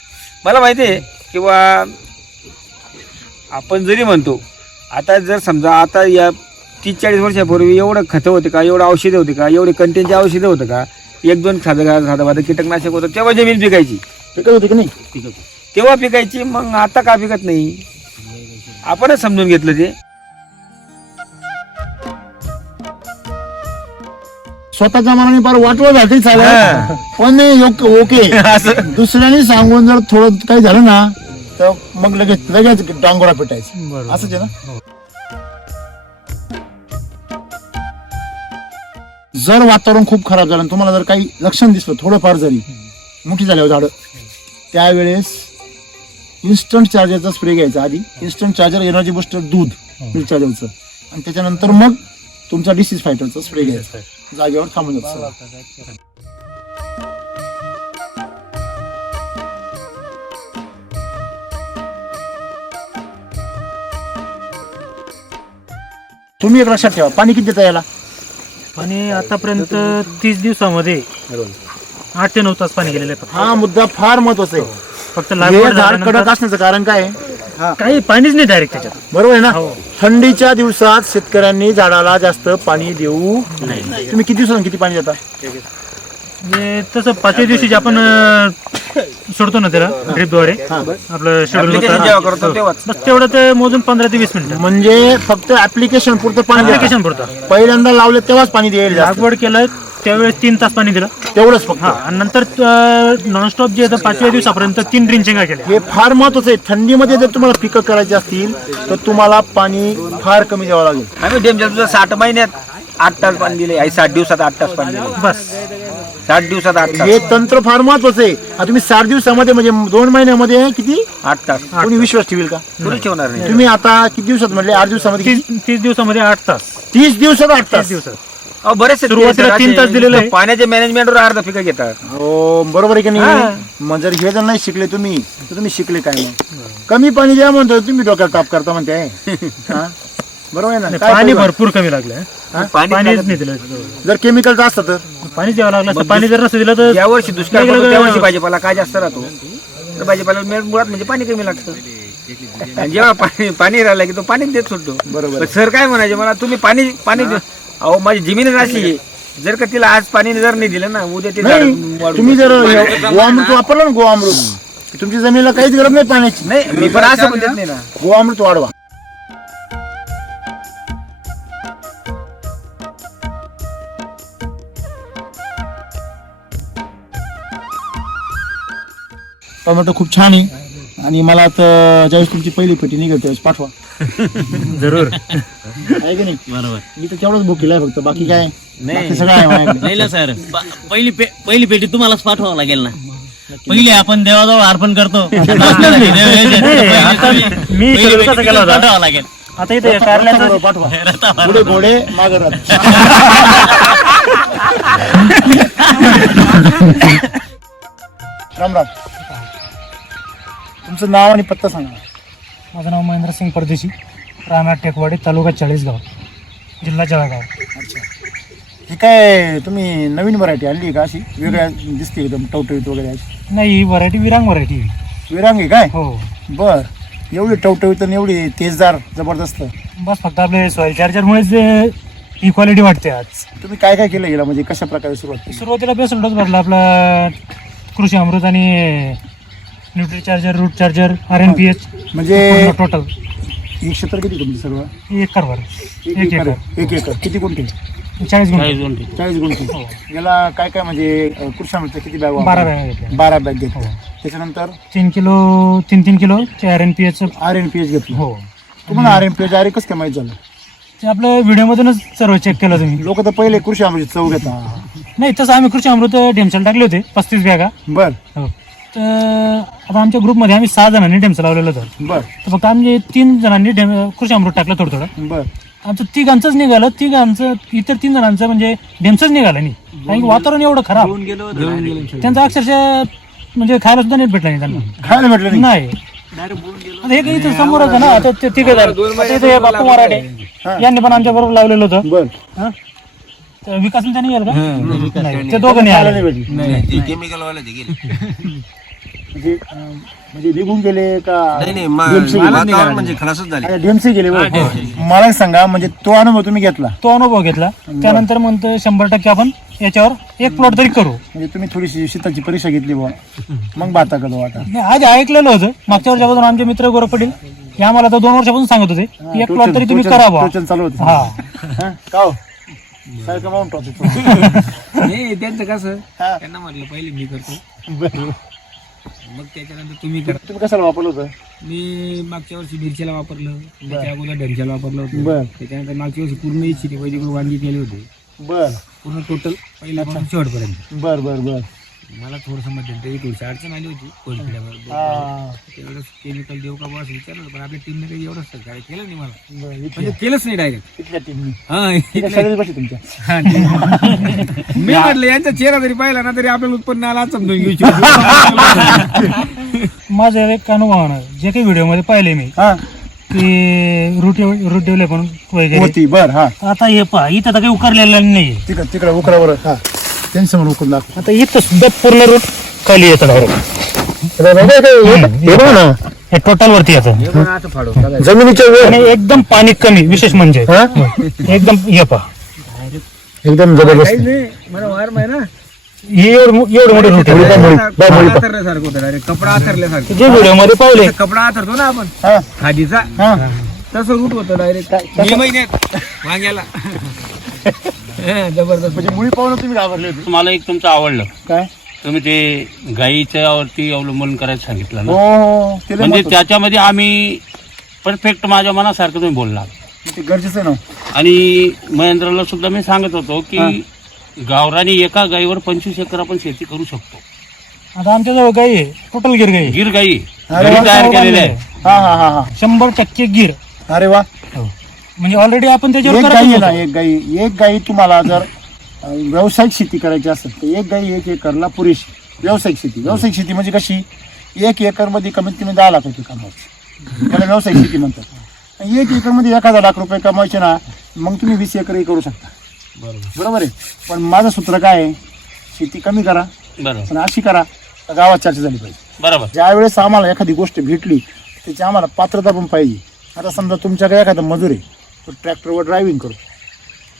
मला माहिती आहे किंवा आपण जरी म्हणतो आता जर समजा आता या 30-40 वर्षापूर्वी एवढं खतं होते का, एवढं औषधं होते का, एवढे कंटेनचे औषधं होतं का, 1-2 साधं कीटकनाशक होतं तेव्हा जमीन पिकायची, पिकत होती की नाही? तेव्हा पिकायची. मग आता का पिकत नाही? आपणच समजून घेतलं ते. स्वतःच्या मनाने फार वाटवं झाली चालेल, पण नाही ओके. दुसऱ्याने सांगून जर थोडं काही झालं ना तर मग लगेच डांगोरा पेटायचं, असंच आहे ना. जर वातावरण खूप खराब झालं, तुम्हाला जर काही लक्षण दिसलं थोडंफार जरी मोठी झाल्यावर झाडं, त्यावेळेस इन्स्टंट चार्जरचा स्प्रे घ्यायचा. आधी इन्स्टंट चार्जर एनर्जी बुस्टर दूध मिल्क चार्जरचं, आणि त्याच्यानंतर मग तुमचा डिसीज फायटरचा स्प्रे घ्यायचा. जागेवर थांबून जायचं. तुम्ही एक लक्षात ठेवा, पाणी किती देता याला? आणि आतापर्यंत 30 दिवसामध्ये 8 ते 9 तास पाणी गेलेलं आहे. हा मुद्दा फार महत्वाचा आहे. फक्त हे लागवड झाड झाल्यानंतर कडक असण्याचं कारण काय आहे? हा, काही पाणीच नाही डायरेक्ट त्याच्यात. बरोबर आहे ना. हो. थंडीच्या दिवसात शेतकऱ्यांनी झाडाला जास्त पाणी देऊ नाही. तुम्ही किती दिवसांनी किती पाणी देता? म्हणजे तसं 5व्या दिवशी जे आपण सोडतो ना त्याला ड्रिपद्वारे आपलं Application जेव्हा करतो शेड्यूल, तेव्हाच. बस तेवढं ते मोजून 15 ते 20 मिनिटं म्हणजे फक्त ऍप्लिकेशन पुरतं पाणी देता. ऍप्लिकेशन पुरतं. पहिल्यांदा लावले तेव्हाच पाणी द्यायला जास्त. लागवड केलं त्यावेळेस 3 तास पाणी दिलं. तेवढंच फक्त. हा, आणि नंतर नॉनस्टॉप जे येतं 5व्या दिवसापर्यंत 3 ड्रिंचिंग केल्या. हे फार महत्वाचं आहे. थंडीमध्ये जर तुम्हाला पिकं करायची असतील तर तुम्हाला पाणी फार कमी द्यावं लागेल. आम्ही डेमच्या तुझं 60 महिन्यात 8 तास पाणी दिले, 60 दिवसात 8 तास पाणी दिले, बस 60 दिवसात 8 तास, हे तंत्र फार महत्वाचं आहे. आता तुम्ही 60 दिवसामध्ये म्हणजे 2 महिन्यामध्ये किती 8 तास कोणी विश्वास ठेवेल का? कोणी ठेवणार नाही. तुम्ही आता किती दिवसात म्हटले 8 दिवसामध्ये किती? 30 दिवसामध्ये 8 तास. 30 दिवसात 8 तास. 30 दिवसात अहो, बरेचसे सुरुवातीला 3 तास दिलेलं आहे. पाण्याच्या मॅनेजमेंटवर अर्धा पिकं घेतात. हो बरोबर आहे की नाही? मग जर हे जर नाही शिकले तुम्ही तर तुम्ही शिकले काय मग? कमी पाणी द्या म्हणतो तुम्ही डोक्यात ताप करता म्हणते. हा? बरोबर आहे ना? काय पाणी परिणाम? भरपूर कमी लागलं. पाणी पाणीच नाही दिलं. जर केमिकलचं असतं तर पाणी द्यावं लागलं असतं. पाणी जर नसतं दिलं तर या वर्षी दुष्काळ वेगळं- पडतो, त्या वर्षी भाजीपाला काय जास्त राहतो, तर भाजीपाला मुळात म्हणजे पाणी कमी लागतं. आणि जेव्हा पाणी राहिलं की तो पाणी देत सुटतो. बरोबर. सर काय म्हणायचे मला, तुम्ही पाणी अहो माझी जमीनच अशी आहे, जर का तिला आज पाणी जर नाही दिलं ना उद्या ते झाड नाही वाढून तुम्ही जर गोअमृत वापरलं ना गोअमृत तुमच्या जमिनीला काहीच गरज नाही पाण्याची. नाही, मी पण असं पण देत नाही ना. गोअमृत वाढवा. टोमॅटो खूप छान आहे आणि मला आता ज्यावेळेस तुमची पहिली पेटी निघेल त्यावेळेस पाठवा. जरूर. आहे की नाही? बरोबर. मी तर तेवढंच बुक केलंय फक्त, बाकी काय नाही. बाकी सगळं आहे माझ्याकडे. नाही ना सर, पहिली पेटी तुम्हालाच पाठवावं लागेल ना. पहिले आपण देवाजवळ अर्पण करतो. मी सगळं कसं केलं होतं? पाठवावं लागेल. आता इथे कारल्याचं पाठवा. पुढे घोडे मागे रथ. राम राम. तुमचं नाव आणि पत्ता सांगा. माझं नाव महेंद्र सिंग परदेशी, राहणार टेकवाडी, तालुका चाळीसगाव, जिल्हा जळगाव. अच्छा. हे काय तुम्ही नवीन व्हरायटी आणली का? अशी वेगळ्या दिसते एकदम टवटवीत वगैरे अशी. नाही, ही व्हरायटी विरांग व्हरायटी. विरांगी काय? हो. बर. एवढी टवटवीत आणि एवढी तेजदार जबरदस्त. बस फक्त आपले सॉइल चार्जरमुळेच ही क्वालिटी वाटते आज. तुम्ही काय काय केलं गेला म्हणजे कशा प्रकारे सुरुवात केली? सुरुवातीला बेसल डोस भरला आपला कृषी अमृत आणि nutri charger, root charger, RNPH म्हणजे टोटल. एक क्षेत्र किती तुमचं सर्व? 1 एकरवर. एक 1 एकर. एकर 1 एकर किती गुंठे? 40 गुंठे. 40 गुंठे. याला काय काय म्हणजे कृषी अमृत किती बॅग? 12 बॅग घेतल्या. 12 बॅग घेतल्या. त्याच्यानंतर 3 किलो RNPH. RNPH घेतलं. हो. तुम्हाला RNPH अरे कसं काय माहित झालं? ते आपल्या व्हिडिओमधूनच सर्व चेक केलं तुम्ही. लोक तर पहिले कृषी अमृत चव घेता. नाही, तसं आम्ही कृषी अमृत ढेमसाला टाकले होते 35 बॅगा. बर हो. तर आता आमच्या ग्रुपमध्ये आम्ही 6 जणांनी ढेमसा लावलेलं होतं. बर तर फक्त आम्ही 3 जणांनी कृषी अमृत टाकलं थोडं थोडं. बर. आमचं तिघांचंच निघालं. इतर 3 जणांचं म्हणजे ढेमसंच निघालं नाही. कारण की वातावरण एवढं खराब, त्यांचं अक्षरशः म्हणजे खायला सुद्धा नीट भेटलं नाही त्यांना. खायला म्हटलं नाही. नाही. आता हे काही इथं समोर होतं ना, आता ते तिघे झाले. आता इथे हे बापू मराठे यांनी पण आमच्या बरोबर लावलेलं होतं. बर. हा? तर विकास त्यांनी गेलं का? नाही, ते दोघं नाही खायला आले. नाही भेटली. म्हणजे निघून गेले का? DMC गेले. मला एक सांगा, म्हणजे तो अनुभव तुम्ही घेतला, तो अनुभव घेतला. त्यानंतर म्हणतो 100% आपण याच्यावर एक प्लॉट तरी करू. म्हणजे तुम्ही थोडीशी शेताची परीक्षा घेतली बुवा, मग बाता करतो आता. नाही, आज ऐकलेलं होतं मागच्या वर्षापासून आमचे मित्र गौरव पटेल हे आम्हाला तर 2 वर्षापासून सांगत होते की एक प्लॉट तरी तुम्ही करा बुवा. टोचन चालू होतं. हा. हा? का हो? सारखं माऊंट होतं. नाही, त्यांचं कसं हा. त्यांना म्हटलं पहिले मी करतो, बरं. मग त्याच्यानंतर तुम्ही करा. तुम्ही कशाला वापरलं होतं? मी मागच्या वर्षी मिरचीला वापरलं, त्याच्या अगोदर ढेमशाला वापरलं होतं. बर. त्याच्यानंतर मागच्या वर्षी पूर्ण इच्छित वैदिक वांगी केले होते, बर पूर्ण टोटल पहिल्यापासून शेवटपर्यंत. बर बर बर. मला थोडंसं मध्यंतरी थोडीशी अडचण आली होती कोळपिल्यावर. हा. तेवढंच केमिकल देऊ का बॉस विचारलं होतं, पण आपल्या टीमने काही एवढंच सहकार्य केलं नाही मला, बरं, म्हणजे केलंच नाही डायरेक्ट. इथल्या टीमनी हा, सगळी बशी तुमच्या. मी म्हटलं यांचा चेहरा जरी पाहिला ना तरी आपल्याला उत्पन्न आला समजून घेऊ. माझं एक अनुभव जे काही व्हिडिओ मध्ये पाहिले मी हा की रूट डेव्हलपमेंट वगैरे. होती. बर. हा आता हे पहा, इथं तर काही उकारलेलं नाही. तिकडे उकरावर. हा त्यांच्या समोर उकरून दाखव. आता इथं सुद्धा पूर्ण रूट खाली येतं डायरेक्ट. हे टोटल वरती येतं असं फाडो जमिनीच्या वर आणि एकदम पाणी कमी. विशेष म्हणजे एकदम हे पहा, एकदम जबरदस्त. मला वार माहिती ना, हे एवढं मोठं रूट आहे. आथरल्यासारखं होतं डायरेक्ट, कपडा आथरल्यासारखं. जे व्हिडिओ मध्ये पाहिले कपडा आथरतो ना आपण हा खादीचा, हा. तसं रूट होतं डायरेक्ट. मे महिन्यात वांग्याला जबरदस्त म्हणजे मुळी पाहून तुम्ही घाबरले होते मला एक तुमचं आवडलं, काय? तुम्ही ते गाईच्यावरती अवलंबन करायला सांगितलं हो ना, हो ते लय म्हणजे महत्त्वाचं. त्याच्यामध्ये आम्ही परफेक्ट माझ्या मनासारखं तुम्ही बोलला. ते गरजेचं आहे ना. आणि महेंद्रला सुद्धा मी सांगत होतो की गावरानी एका गाईवर 25 एकर आपण शेती करू शकतो. आता आमच्याजवळ गाई आहे, टोटल गिर गाई आहे. गिर गाई अरे घरी वा, तयार केलेले आहे. हा हा हा हा 100% गिर. अरे वा. म्हणजे ऑलरेडी आपण त्याच्यावर एक करतच गाई आहे ना, होतो. एक गाई तुम्हाला जर व्यावसायिक शेती करायची असेल तर एक गाई 1 एकरला पुरेशी. व्यावसायिक शेती म्हणजे कशी, 1 एकर मध्ये कमीत कमी 10 लाख रुपये कमवायचे, त्याला व्यावसायिक शेती म्हणतात. 1 एकर मध्ये 1000 लाख रुपये कमवायचे ना, मग तुम्ही 20 एकरही करू शकता. बरोबर आहे. पण माझं सूत्र काय आहे, शेती कमी करा बरोबर पण अशी करा तर गावात चर्चा झाली पाहिजे. बरोबर. ज्या वेळेस आम्हाला एखादी गोष्ट भेटली त्याची आम्हाला पात्रता पण पाहिजे. आता समजा तुमच्याकडे एखादा मजूर आहे, तो ट्रॅक्टरवर ड्रायव्हिंग करतो,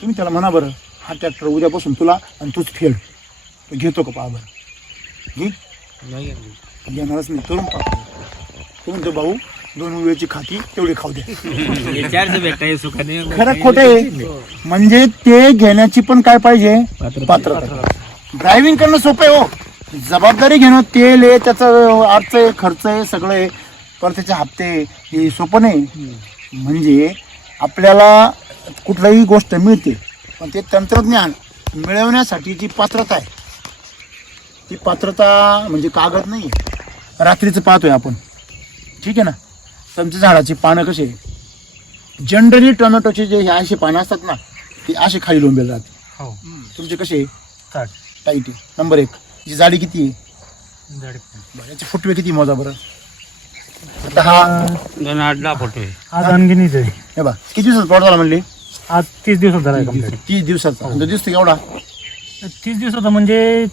तुम्ही त्याला म्हणा बरं हा ट्रॅक्टर उद्यापासून तुला आणि तूच फेड, तो घेतो का पहा बरं. घेणारच नाही, करून पाहतो. तो म्हणतो भाऊ 2 वेळची खाती तेवढी खाऊ द्या. चारशे भेटताय सुखाने. खरं खोटे म्हणजे ते घेण्याची पण काय पाहिजे पात्रता. ड्रायव्हिंग करणं सोपं आहे हो, जबाबदारी घेणं, तेल आहे, त्याचं अर्थ आहे, खर्च आहे, सगळं आहे, पर त्याचे हप्ते हे सोपं नाही. म्हणजे आपल्याला कुठलीही गोष्ट मिळते पण ते तंत्रज्ञान मिळवण्यासाठी जी पात्रता आहे ती पात्रता म्हणजे कागद नाही. रात्रीचं पाहतोय आपण, ठीक आहे ना, तुमच्या झाडाची पानं कशी आहे, जनरली टोमॅटोचे जे हे असे पानं असतात ना ती अशी खाली लोंबेल राहते. हो. तुमचे कसे ताट. टाईट आहे. नंबर 1 जी जाडी किती आहे, जाडी. बरं, याचे फुटवे किती मोजा बरं. आता हा 2-8 फुटे. आज अनगिनीच आहे. हे बा किती दिवसात प्लॉट झाला म्हणले, आज 30 दिवसात झाला कंप्लीट. 30 दिवसाचा. तो दिसतो केवढा. 30 दिवसाचा म्हणजे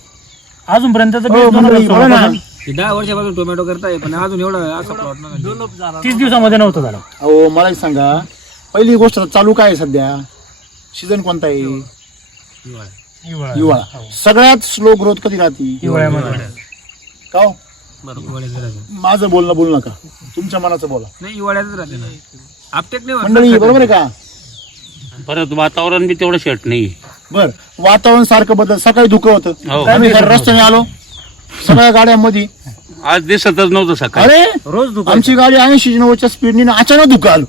अजूनपर्यंत हो, मंडळी, बघा ना. 10 वर्षापासून टोमॅटो करताय पण अजून एवढा असा प्लॉट नाही. 30 दिवसामध्ये नव्हतं झालं. अहो मला एक सांगा, पहिली गोष्ट चालू काय आहे सध्या, सीझन कोणता आहे, हिवाळा. सगळ्यात स्लो ग्रोथ कधी राहते, हिवाळ्यामध्ये. का हो? माझं बोलणं बोलू नका, तुमच्या मनाचं बोला. नाही हिवाळ्यातच राहते ना, आपटेक नाही मंडळी बरोबर आहे का. परत वातावरण बी तेवढं शेट नाही. बर, वातावरण सारखं बदल. सकाळी धुकं होतं, हो. आम्ही रस्त्याने आलो सगळ्या गाड्यांमध्ये, आज दिसतच नव्हतं सकाळी. अरे रोज दुकान आमची गाडी 80-90च्या स्पीडने अचानक धुकं आलो.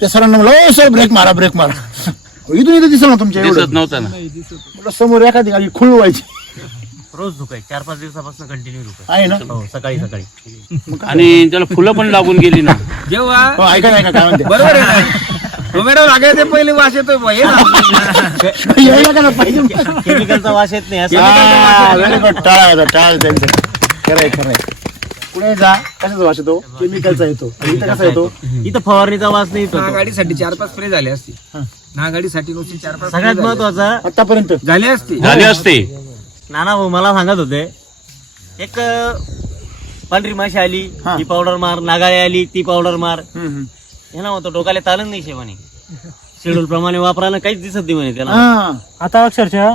त्या सरांना म्हणलं ओ सर ब्रेक मारा ब्रेक मारा. इथून दिसलं ना तुमच्या दिसत एवढं. नव्हतं ना. म्हटलं समोर एखादी गाडी खुळ व्हायची रोज दुकाय 4-5 दिवसापासून कंटिन्यू दुकाय. आहे ना. हो, सकाळी आणि त्याला फुलं पण लागून गेली ना. जेव्हा हो, ऐका नाही का काय म्हणते. बरोबर आहे ना, टोमॅटो लागायचे पहिले वास येतोय बुवा, हे ना. यायला का ना पाहिजे. केमिकलचा वास येत नाही असं. Very good. टाळा त्यांचं. खरंय. पुढे जा, कशाचा वास येतो, केमिकलचा येतो. इथं कसा येतो, इथं फवारणीचा वास नाही येतो. गाडीसाठी 4-5 स्प्रे झाले असते, गाडीसाठी नुसती 4-5 सगळ्यात महत्वाचा आतापर्यंत झाले असते. झाली असते. नाना भाऊ मला सांगत होते, एक पांढरी माशी आली हा. ती पावडर मार, नागाळी आली ती पावडर मार. हम्म. हे ना होतं डोकाला तालन नाही शेवाने, शेड्यूल प्रमाणे वापरायला काहीच दिसत नाही म्हणे त्याला. हा. आता अक्षरशः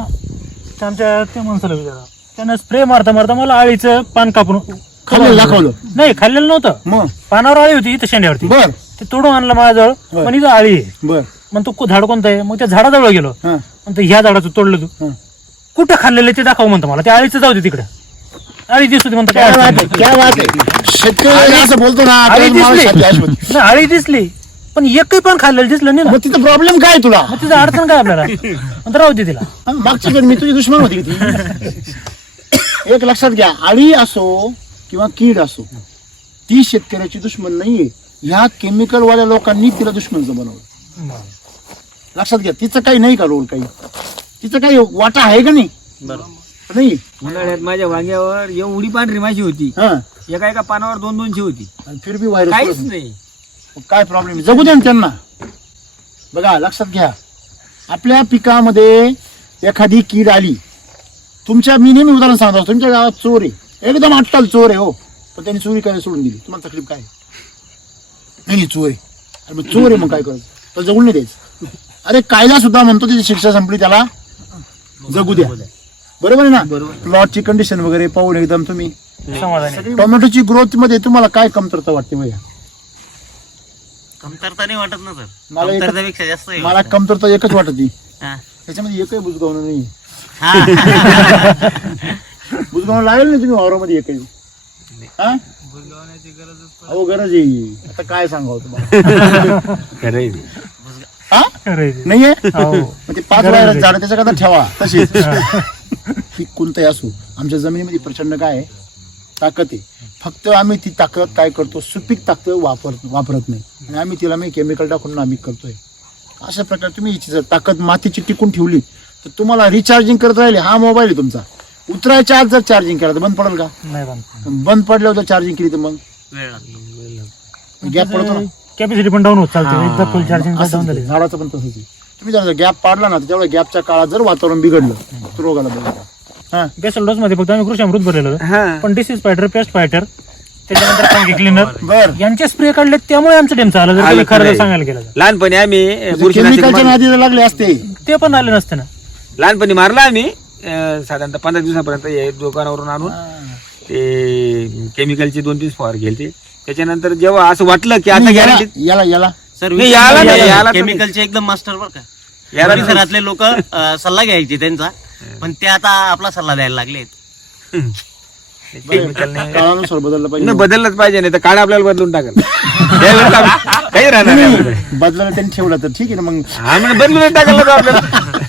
आमच्या त्या माणसाला विचारा, त्यानं स्प्रे मारता मारता मला आळीचं पान कापून खाल्लेलं दाखवलं. नाही, खाल्लेलं नव्हतं. मग पानावर आळी होती इथं शेंड्यावरती, बर ते तोडून आणलं माझ्याजवळ. बर. पण इथं आळी आहे. बर मग तो झाड कोणतं आहे, मग त्या झाडाजवळ गेलो. हा. मग ह्या झाडाचं तोडलं तू हा. कुठं खाल्लेलं ते दाखव म्हणतो मला. त्या आळीचं जाऊ दे तिकडे, आळी दिसत होती म्हणतो. क्या बात आहे, क्या बात आहे. शेतकरी असं बोलतो ना, आळी आपल्याला माणूस दिसली साध्य अशी होती. नाही, आळी दिसली पण एकही पण खाल्लेलं दिसलं नाही ना. मग तिथं प्रॉब्लेम काय तुला. मग तिचं अडचण काय आपल्याला, नंतर राहू दे तिला. मागची जण मी तुझी दुश्मन होती की ती. एक लक्षात घ्या, आळी असो किंवा कीड असो, ती शेतकऱ्याची दुश्मन नाहीये. ह्या केमिकल वाल्या लोकांनी तिला दुश्मनचं बनवलं. लक्षात घ्या, तिचं काही नाही का रोल, काही तिचं काही वाटा आहे का नाही. नाही. उन्हाळ्यात माझ्या वांग्यावर एवढी पांढरी माशी होती, हा. एका पानावर 2-2 होती, आणि फिर बी व्हायरस काहीच नाही. काय प्रॉब्लेम, जगू द्या ना त्यांना. बघा लक्षात घ्या, आपल्या पिकामध्ये एखादी कीड आली, तुमच्या मी नेहमी उदाहरण सांगतो, तुमच्या गावात चोर आहे, एकदम अट्टल चोर आहे हो, पण त्यांनी चोरी काय सोडून दिली, तुम्हाला तकलीफ काय. नाही चोर आहे, अरे मग चोर आहे मग काय करायचं, तर जगून नाही द्यायचं. अरे कायदा सुद्धा म्हणतो त्याची शिक्षा संपली, त्याला जगू द्या. बरोबर आहे ना. प्लॉटची कंडिशन वगैरे पाहून एकदम तुम्ही समाधानी. टोमॅटोची ग्रोथ मध्ये तुम्हाला काय कमतरता वाटते भैया. कमतरता नाही वाटत ना सर, मला एकच- कमतरतेपेक्षा जास्त आहे. मला कमतरता एकच वाटत हा. त्याच्यामध्ये एकही बुजगावणं नाही हा. बुजगावणं लागेल ना तुम्ही वावरामध्ये एकही हा अहो गरज आहे आता काय सांगावं तुम्हाला खरं आहे. हा खरंय. नाहीये हो. मग ते 5 वायर झाड त्याच्याकरता ठेवा तशीच पीक कोणतंही असू आमच्या जमिनीमध्ये प्रचंड काय आहे ताकद आहे फक्त आम्ही ती ताकद काय करतो सुपीक ताकद वापरत नाही आणि आम्ही तिला मी केमिकल टाकून आम्ही करतोय अशा प्रकारे तुम्ही हिची जर ताकद मातीची टिकून ठेवली तर तुम्हाला रिचार्जिंग करत राहिले हा मोबाईल आहे तुमचा उतरायच्या आज जर चार्जिंग केला तर बंद पडेल का नाही बनत. बंद पडल्यावर जर चार्जिंग केली तर मग वेळ लागतो. गॅप पडतो ना कॅपॅसिटी पण डाऊन होत चालते एकदा फुल चार्जिंग डाऊन असं झाली. झाडाचं पण तसंच आहे. तुम्ही जर गॅप पाडला ना तर तेवढ्या गॅपच्या काळात जर वातावरण बिघडलं तर रोगाला बघा हा बेसल डोस मध्ये फक्त आम्ही कृषी अमृत भरलेलं होतं. हा. पण डिसीज फायटर पेस्ट फायटर त्याच्यानंतर फंगी क्लिनर बर यांचे स्प्रे काढले त्यामुळे आमचं डेम चाललं जर आलं तुम्ही खरं खरंय. सांगायला गेलं तर. लहानपणी आम्ही बुरशीनाशक केमिकलच्या नादी जर लागले असते ते पण आले नसते ना. लहानपणी मारला आम्ही साधारणतः 15 दिवसापर्यंत हे दुकानावरून आणून ते केमिकलचे 2-3 फवार गेलते त्याच्यानंतर जेव्हा असं वाटलं की आता तुम्ही याला गॅरंटी याला सर नाही, याला नाही, याला तर केमिकलचे एकदम मास्टर बरं का याला परिसरातले लोक सल्ला घ्यायचे त्यांचा पण ते आता आपला सल्ला द्यायला लागलेत. केमिकलने काळानुसार बदललं पाहिजे नाही, बदललंच पाहिजे नाही तर काळ आपल्याला बदलून टाकल त्यावेळेस काही राहणार नाही आपल्याकडे. बदलायला त्यांनी ठेवलं तर ठीक आहे ना मग हा म्हणजे बदलून टाकलं तर आपल्याला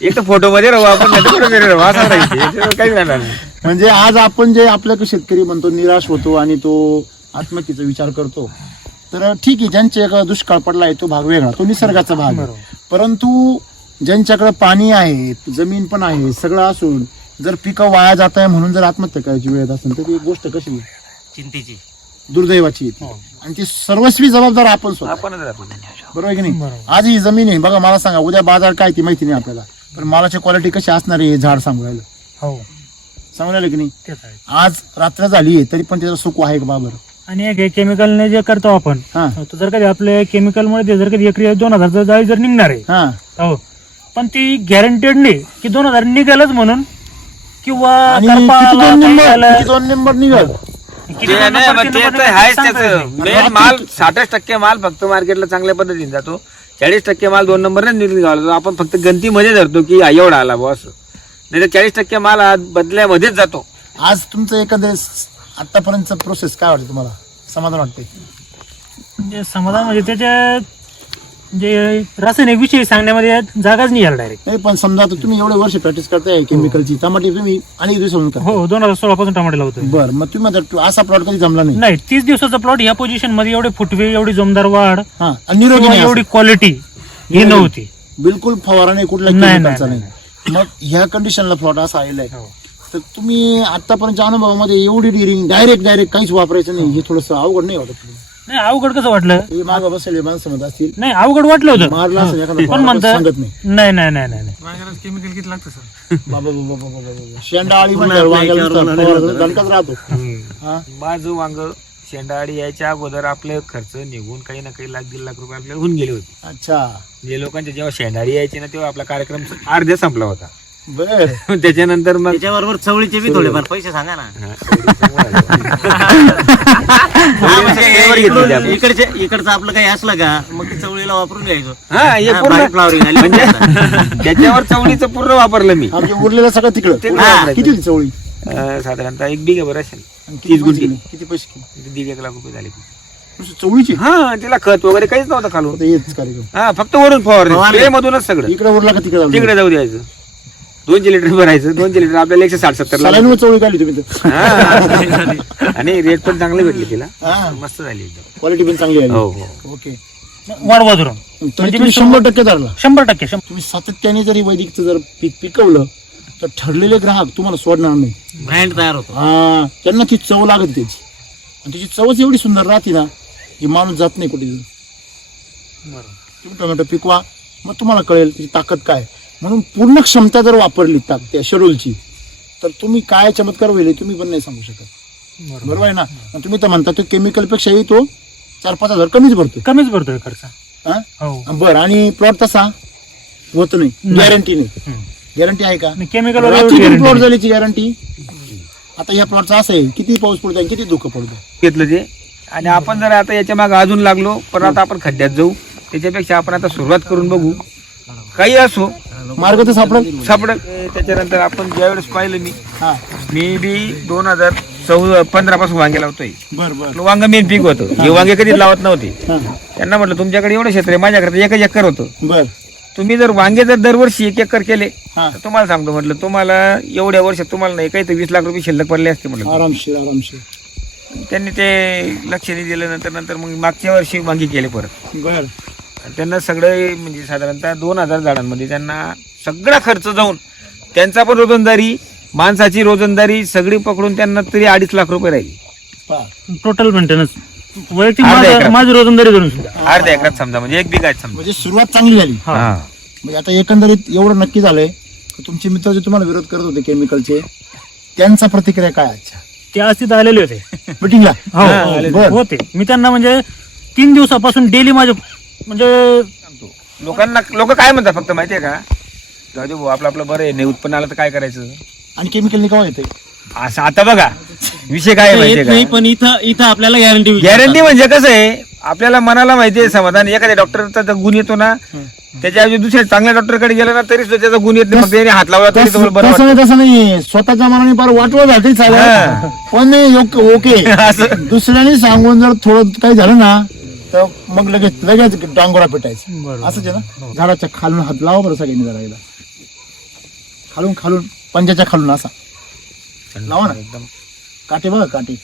एक तर फोटो मध्ये राहू आपण नाही तर फोटो मध्ये राहू असं राहायचे त्याच्यावर काही राहणार नाही. म्हणजे आज आपण जे आपल्याकडे शेतकरी म्हणतो निराश होतो आणि तो आत्महत्येचा विचार करतो तर ठीक आहे ज्यांच्या एका दुष्काळ पडला आहे तो भाग वेगळा तो निसर्गाचा भाग आहे. परंतु ज्यांच्याकडे पाणी आहे जमीन पण आहे सगळं असून जर पिकं वाया जात आहे म्हणून जर आत्महत्या करायची वेळ येत असेल तर ती गोष्ट कशी आहे? चिंतेची दुर्दैवाची येते आणि ती सर्वस्वी जबाबदार आपण स्वतः आपणच राहतो बरोबर आहे की नाही बरोबर. आज ही जमीन आहे बघा मला सांगा उद्या बाजार काय ती माहिती नाही आपल्याला पण मालाची क्वालिटी कशी असणार आहे हे झाड सांगू राहिलं हो सांगू राहिलं की नाही तेच आहे. आज रात्र झाली आहे तरी पण त्याचं सुख आहे का बाबर आणि एक केमिकलने जे करतो आपण हा तर जर कधी आपल्या केमिकलमुळे जर कधी एकरी 2000 जाळी जर निघणार आहे हा हो पण ती गॅरंटेड नाही की 2000 निघालच म्हणून किंवा आणि करपाला किती काही झालं. दोन नंबर निघाल किती ते दोन नाही, नंबर, मग तीन ते नंबर तर आहेच सांगता येत त्याचं नाही. मेन माल 67% माल फक्त मार्केटला चांगल्या पद्धतीने जातो 40% माल 2 नंबरने निघाला आपण फक्त गंतीमध्ये धरतो की हा एवढा आला बॉस नाही तर 40% माल हा बदल्यामध्येच जातो. आज तुमचं एकंदरीत आतापर्यंत प्रोसेस काय वाटते तुम्हाला समाधान वाटते म्हणजे समाधान म्हणजे त्याच्या म्हणजे रासायनिक विषयी सांगण्यामध्ये जागाच नाही यायला डायरेक्ट. नाही पण समजा आता तुम्ही एवढे वर्ष प्रॅक्टिस करताय केमिकलची टमाटे तुम्ही अनेक दिवसांनी करता हो 2016 पासून टमाटे लावतोय. बरं मग तुम्ही आता असा प्लॉट कधी जमला नाही नाही 30 दिवसाचा प्लॉट या पोझिशन मध्ये एवढे फुटवे एवढी जोमदार वाढ हा आणि निरोगी किंवा नाही एवढी असं. क्वालिटी ही नव्हती. बिलकुल फवारा नाही कुठला नाही, केमिकलचा नाही, नाही मग ह्या कंडिशनला प्लॉट असा आलेला आहे हो. तर तुम्ही आतापर्यंतच्या अनुभवामध्ये एवढी डिरिंग डायरेक्ट काहीच वापरायचं नाही हे थोडंसं अवघड नाही वाटत तुम्हाला? नाही अवघड कसं वाटलं हे मागं बसलेले माणसं म्हणत असतील नाही अवघड वाटलं होतं मारला असेल एखादा पण फवारा, म्हणतात सांगत नाही नाही नाही नाही नाही बाबा शेंडाळी म्हणल्यावर वांग्याला नुसतं फवारा दणकाच राहतो हा माझं वांग शेंडाळी यायच्या अगोदर आपले खर्च निघून काही ना काही 1-1.5 लाख रुपये आपल्याला होऊन गेले होते. अच्छा जे लोकांचे जेव्हा शेंडाळी यायची ना तेव्हा आपला कार्यक्रम अर्ध्या संपला होता. बर त्याच्यानंतर मग त्याच्याबरोबर चवळीचे बी थोडेफार पैसे सांगा ना. हा, हा, म्हणजे घेतली होती आपण. इकडचं आपलं काही असलं का मग ते चवळीला वापरून घ्यायचो. हा हे पूर्ण फ्लॉवरिंग आली म्हणजे त्याच्यावर चवळीचं पूर्ण वापरलं मी आमचे उरलेलं सगळं तिकडं ते हा, किती होती चवळी साधारणतः 1 बिघा बरं असेल आणि 30 पैसे गुंठे गेले? किती पैसे गेले? 1.5 लाख रुपये झाले. नुसतं चवळीची हा तिला खत वगैरे काहीच नव्हतं खालून आता हेच कार्यक्रम हा फक्त वरून फवारणी फवारणी. स्प्रे मधूनच सगळं इकडे उरला का तिकडे तिकडे जाऊ द्यायचं 200 लिटर भरायचं 200 लिटर आपल्याला 160-70 सलाईनवर चवळी काढली तुम्ही तर हा. आणि रेट पण चांगले भेटले तिला हा मस्त झाली एकदम. क्वालिटी पण चांगली हो आली हो ओके वाढवा धरून तरी तुम्ही 100% धरला 100%. तुम्ही सातत्याने जरी वैदिकचं जर पीक पिकवलं तर ठरलेले ग्राहक तुम्हाला सोडणार नाही ब्रँड तयार होतो. हा त्यांना ती चव लागत त्याची आणि त्याची चवच एवढी सुंदर राहते ना की माणूस जात नाही कुठे तुम्ही टोमॅटो पिकवा मग तुम्हाला कळेल त्याची ताकद काय म्हणून पूर्ण क्षमता जर वापरली त्या शेड्यूलची तर तुम्ही काय चमत्कार होईल हे तुम्ही पण नाही सांगू शकत बरोबर आहे ना आणि तुम्ही तर म्हणता तो केमिकलपेक्षाही तो 4-5 हजार कमीच भरतो कमीच भरतोय खर्च. हा हो बरं आणि प्लॉट तसा होत नाही गॅरंटी नाही गॅरंटी आहे का केमिकल प्लॉट झाल्याची गॅरंटी आता या प्लॉटचा असं आहे किती पाऊस पडतो आणि किती धुकं पडतो घेतलं ते आणि आपण जर आता याच्या मागे अजून लागलो पण आता आपण खड्ड्यात जाऊ त्याच्यापेक्षा आपण आता सुरुवात करून बघू काही असो मार्ग तर सापडेल. त्याच्यानंतर आपण ज्यावेळेस पाहिलं हा मी बी 2015 पासून वांगे लावतोय. बर बर वांग मेन पीक होतं. हे वांगे कधीच लावत नव्हते. हा त्यांना म्हटलं तुमच्याकडे एवढं क्षेत्र आहे, माझ्याकडे 1 एकर होतं. बर तुम्ही जर वांगे जर दरवर्षी 1 एकर केले हा तर तुम्हाला सांगतो म्हटलं तुम्हाला एवढ्या वर्षात तुम्हाला नाही काही तर 20 लाख रुपये शिल्लक पडले असते म्हटलं. आरामशीर आरामशीर. त्यांनी ते लक्ष नाही दिलं. नंतर मग मागच्या वर्षी वांगी केले परत. बर त्यांना सगळे म्हणजे साधारणतः 2000 झाडांमध्ये त्यांना सगळा खर्च जाऊन त्यांचा पण रोजंदारी माणसाची रोजंदारी सगळी पकडून त्यांना तरी 2.5 लाख रुपये राहिली. पहा. टोटल मेंटेनन्स वैयक्तिक अर्ध्या एकरात. माझी रोजंदारी धरून सुद्धा. अर्ध्या एकरात समजा म्हणजे 1 बिघा समजा. म्हणजे सुरुवात चांगली झाली. हा. म्हणजे आता एकंदरीत एवढं नक्की झालंय की तुमचे मित्र जे तुम्हाला विरोध करत होते केमिकलचे त्यांचा प्रतिक्रिया काय आजच्या ते आज तिथे आलेले होते मिटिंगला? हो होते. मी त्यांना म्हणजे 3 दिवसापासून डेली माझे म्हणजे लोक काय म्हणतात फक्त माहितीये का, जाऊ दे भाऊ आपलं बरं आहे, नाही उत्पन्न आलं तर काय करायचं. आणि केमिकल केव्हा येते? असं आता बघा विषय काय आहे येत माहितीये नाही, का, पण इथं आपल्याला गॅरंटी गॅरंटी म्हणजे कसं आहे आपल्याला मनाला माहितीये समाधान. एखाद्या डॉक्टरचा जर गुण येतो ना त्याच्या दुसऱ्या चांगल्या डॉक्टरकडे गेला ना तरी सुद्धा त्याचा गुण येत नाही. फक्त त्याने हात लावला तरी तुम्हाला बरं तसं नाही तसं नाही. स्वतःच्या मनाने फार वाटवं झाली चालेल पण नाही ओके. असं. दुसऱ्याने सांगून जर थोडं काही झालं ना तर मग लगेच डांगोरा पेटायचं. असंच आहे ना. झाडाच्या खालून हात लावा बरं सगळ्यांनी जरा एकदा. खालून पंजाच्या खालून असा लावा ना. एकदम काटे बघा काटे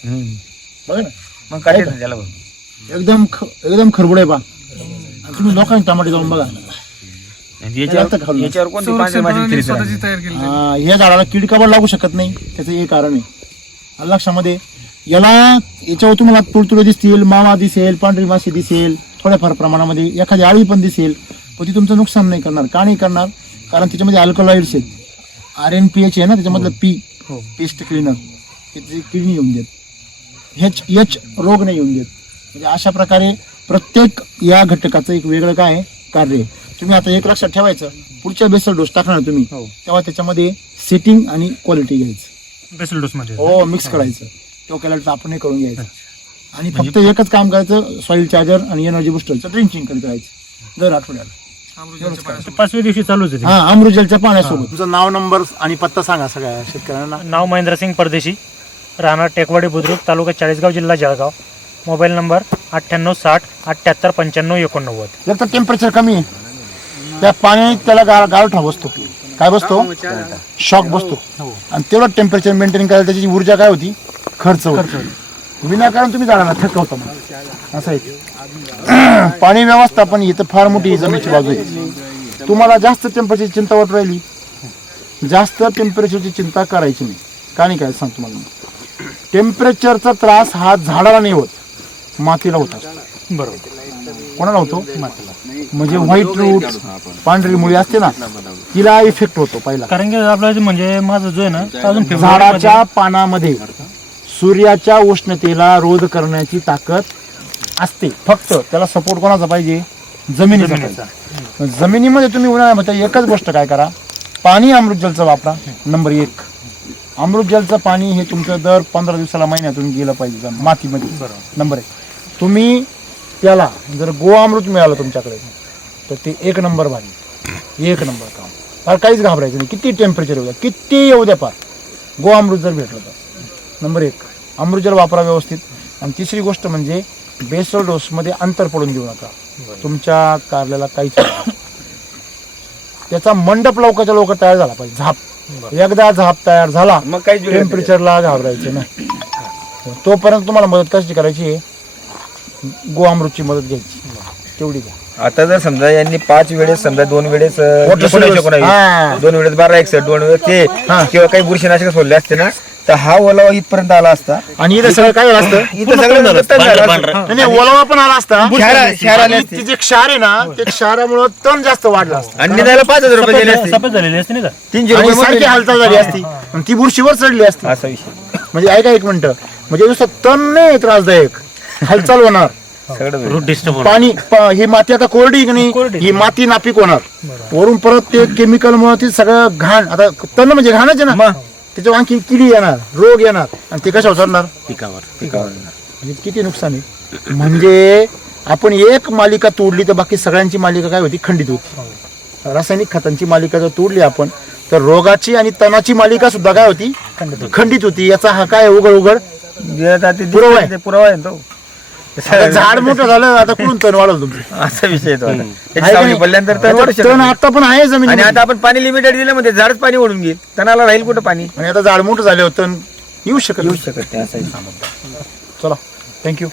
बघा ना. मग काय त्याला बघ. एकदम खरबुडे बा. तुम्ही लोकांनी टमाटे जाऊन बघा. याच्यावर कोणती पांढरी माशी फिरत नाही. या झाडाला कीड काबड लागू शकत नाही. त्याचं हे कारण आहे. आलं लक्षामध्ये. याच्यावर तुम्हाला तुडतुडे दिसतील, मावा दिसेल, पांढरी माशी दिसेल, थोड्याफार प्रमाणामध्ये एखादी आळी पण दिसेल, पण ती तुमचं नुकसान नाही करणार. का नाही करणार? कारण त्याच्यामध्ये अल्कलॉइड्स आहेत. RNPH आहे ना त्याच्यामधलं पी पेस्ट क्लीनर. त्याची कीड नाही येऊन देत. एच रोग नाही येऊन देत. म्हणजे अशा प्रकारे प्रत्येक या घटकाचं एक वेगळं काय आहे कार्य आहे. तुम्ही आता एक लक्षात ठेवायचं, पुढच्या बेसल डोस टाकणार तुम्ही तेव्हा त्याच्यामध्ये सेटिंग आणि क्वालिटी घ्यायचं. बेसल डोस मध्ये हो मिक्स करायचं. तो केला तर आपण करून घ्यायचं. आणि फक्त एकच काम करायचं, सॉइल चार्जर आणि एनर्जी बुस्टरचं ड्रिंचिंग करत राहायचं दर आठवड्याला. 5व्या दिवशी चालूच आहे. हा अमृतजलच्या पाण्यासोबत. तुमचं नाव नंबर आणि पत्ता सांगा सगळ्या शेतकऱ्यांना. नाव महेंद्रसिंग परदेशी, राहणार टेकवाडी बुद्रुक, तालुका चाळीसगाव, जिल्हा जळगाव. Mobile number 9860 78 95 89. जर तर टेम्परेचर कमी आहे त्या पाण्याने त्याला गारठा बसतो. काय बसतो? शॉक बसतो. आणि तेवढं टेम्परेचर मेंटेन करायला त्याची ऊर्जा काय होती? खर्च होती. विनाकारण तुम्ही झाडाला थकवता मग असं आहे. पाणी व्यवस्थापन ही तर फार मोठी जमिनीची बाजू आहे. तुम्हाला जास्त टेम्परेचरची चिंता होत राहिली, जास्त टेम्परेचरची चिंता करायची नाही. का नाही काय सांग तुम्हाला. टेम्परेचरचा त्रास हा झाडाला नाही होत, मातीला होत असतो. बरोबर. कोणाला होतो? मातीला. म्हणजे व्हाईट रूट पांढरी मुळी असते ना तिला इफेक्ट होतो पहिला. कारण की आपलं म्हणजे माझं जो आहे ना अजून झाडाच्या पानामध्ये सूर्याच्या उष्णतेला रोध करण्याची ताकद असते. फक्त त्याला सपोर्ट कोणाचा पाहिजे? जमिनीचा. जमिनीमध्ये तुम्ही उन्हाळ्यामध्ये एकच गोष्ट काय करा, पाणी अमृतजलचं वापरा. नंबर 1 अमृतजलचं पाणी हे तुमचं दर 15 दिवसाला महिन्यातून गेलं पाहिजे मातीमध्ये. नंबर 1. तुम्ही त्याला जर गोअमृत मिळालं तुमच्याकडे तर ते 1 नंबर भारी, 1 नंबर काम. फार काहीच घाबरायचं नाही. किती टेम्परेचर येऊ द्या, किती येऊ द्या, पार गोअमृत जर भेटलं तर. नंबर 1 अमृतजल वापरा व्यवस्थित. आणि तिसरी गोष्ट म्हणजे बेसल डोसमध्ये अंतर पडून देऊ नका. तुमच्या कारल्याला काहीच त्याचा मंडप लवकर तयार झाला पाहिजे. झाप एकदा झाप तयार झाला मग काही टेम्परेचरला घाबरायचं नाही. तोपर्यंत तुम्हाला मदत कशी करायची? गोअमृतची मदत घ्यायची तेवढी घ्या. आता जर समजा यांनी 5 वेळेस समजा 2 वेळेस 2 वेळेस 12 2 वेळेस ते किंवा काही बुरशीनाशक सोडले असते ना तर हा ओलावा इथपर्यंत आला असता. आणि इथं सगळं काय झालं असतं? इथं सगळं तण झालं असतं. नाही ओलावा पण आला असता. क्षार आले आणि ती जे क्षार आहे ना ते क्षारामुळे तण जास्त वाढलं असतं. आणि निघायला 5000 रुपये दिले असते. सफेद झालेली असते नाही का? 300 आणि रुपये सारखी हालचाल झाली असती आणि ती बुरशीवर चढली असती. असा विषय. म्हणजे ऐका 1 मिनिट. म्हणजे नुसतं तण नाही त्रासदायक, हालचाल होणार, सगळं रूट डिस्टर्ब पाणी ही माती आता कोरडी की नाही, ही माती नापीक होणार. वरून परत ते केमिकल मुळे ते सगळं घाण. आता तण म्हणजे घाणच आहे ना, त्याच्यावर आणखी किडी येणार, रोग येणार आणि ते कशावर चालणार? पिकावर. म्हणजे किती नुकसान आहे. म्हणजे आपण एक मालिका तोडली तर बाकी सगळ्यांची मालिका काय होती? खंडित होती. रासायनिक खतांची मालिका जर तोडली आपण तर रोगाची आणि तणाची मालिका सुद्धा काय होती खंडित होती. याचा हा काय उघड पुरावा आहे. पुरावा आहे ना तो. आता झाड मोठं झालं आता कुठून तण वाढवलं तुमचं असा विषय येतो आता. त्याची आहे का सावली नाही? पडल्यानंतर तण वाढू शकत तण नाही. आता पण आहे जमीन आणि आता आपण पाणी लिमिटेड दिलं म्हणजे झाडच पाणी ओढून घेईल, तणाला राहील कुठं पाणी, आणि आता झाड मोठं झाले होतं येऊ शकत येऊ नाही. शकत नाही. असा चला थँक्यू.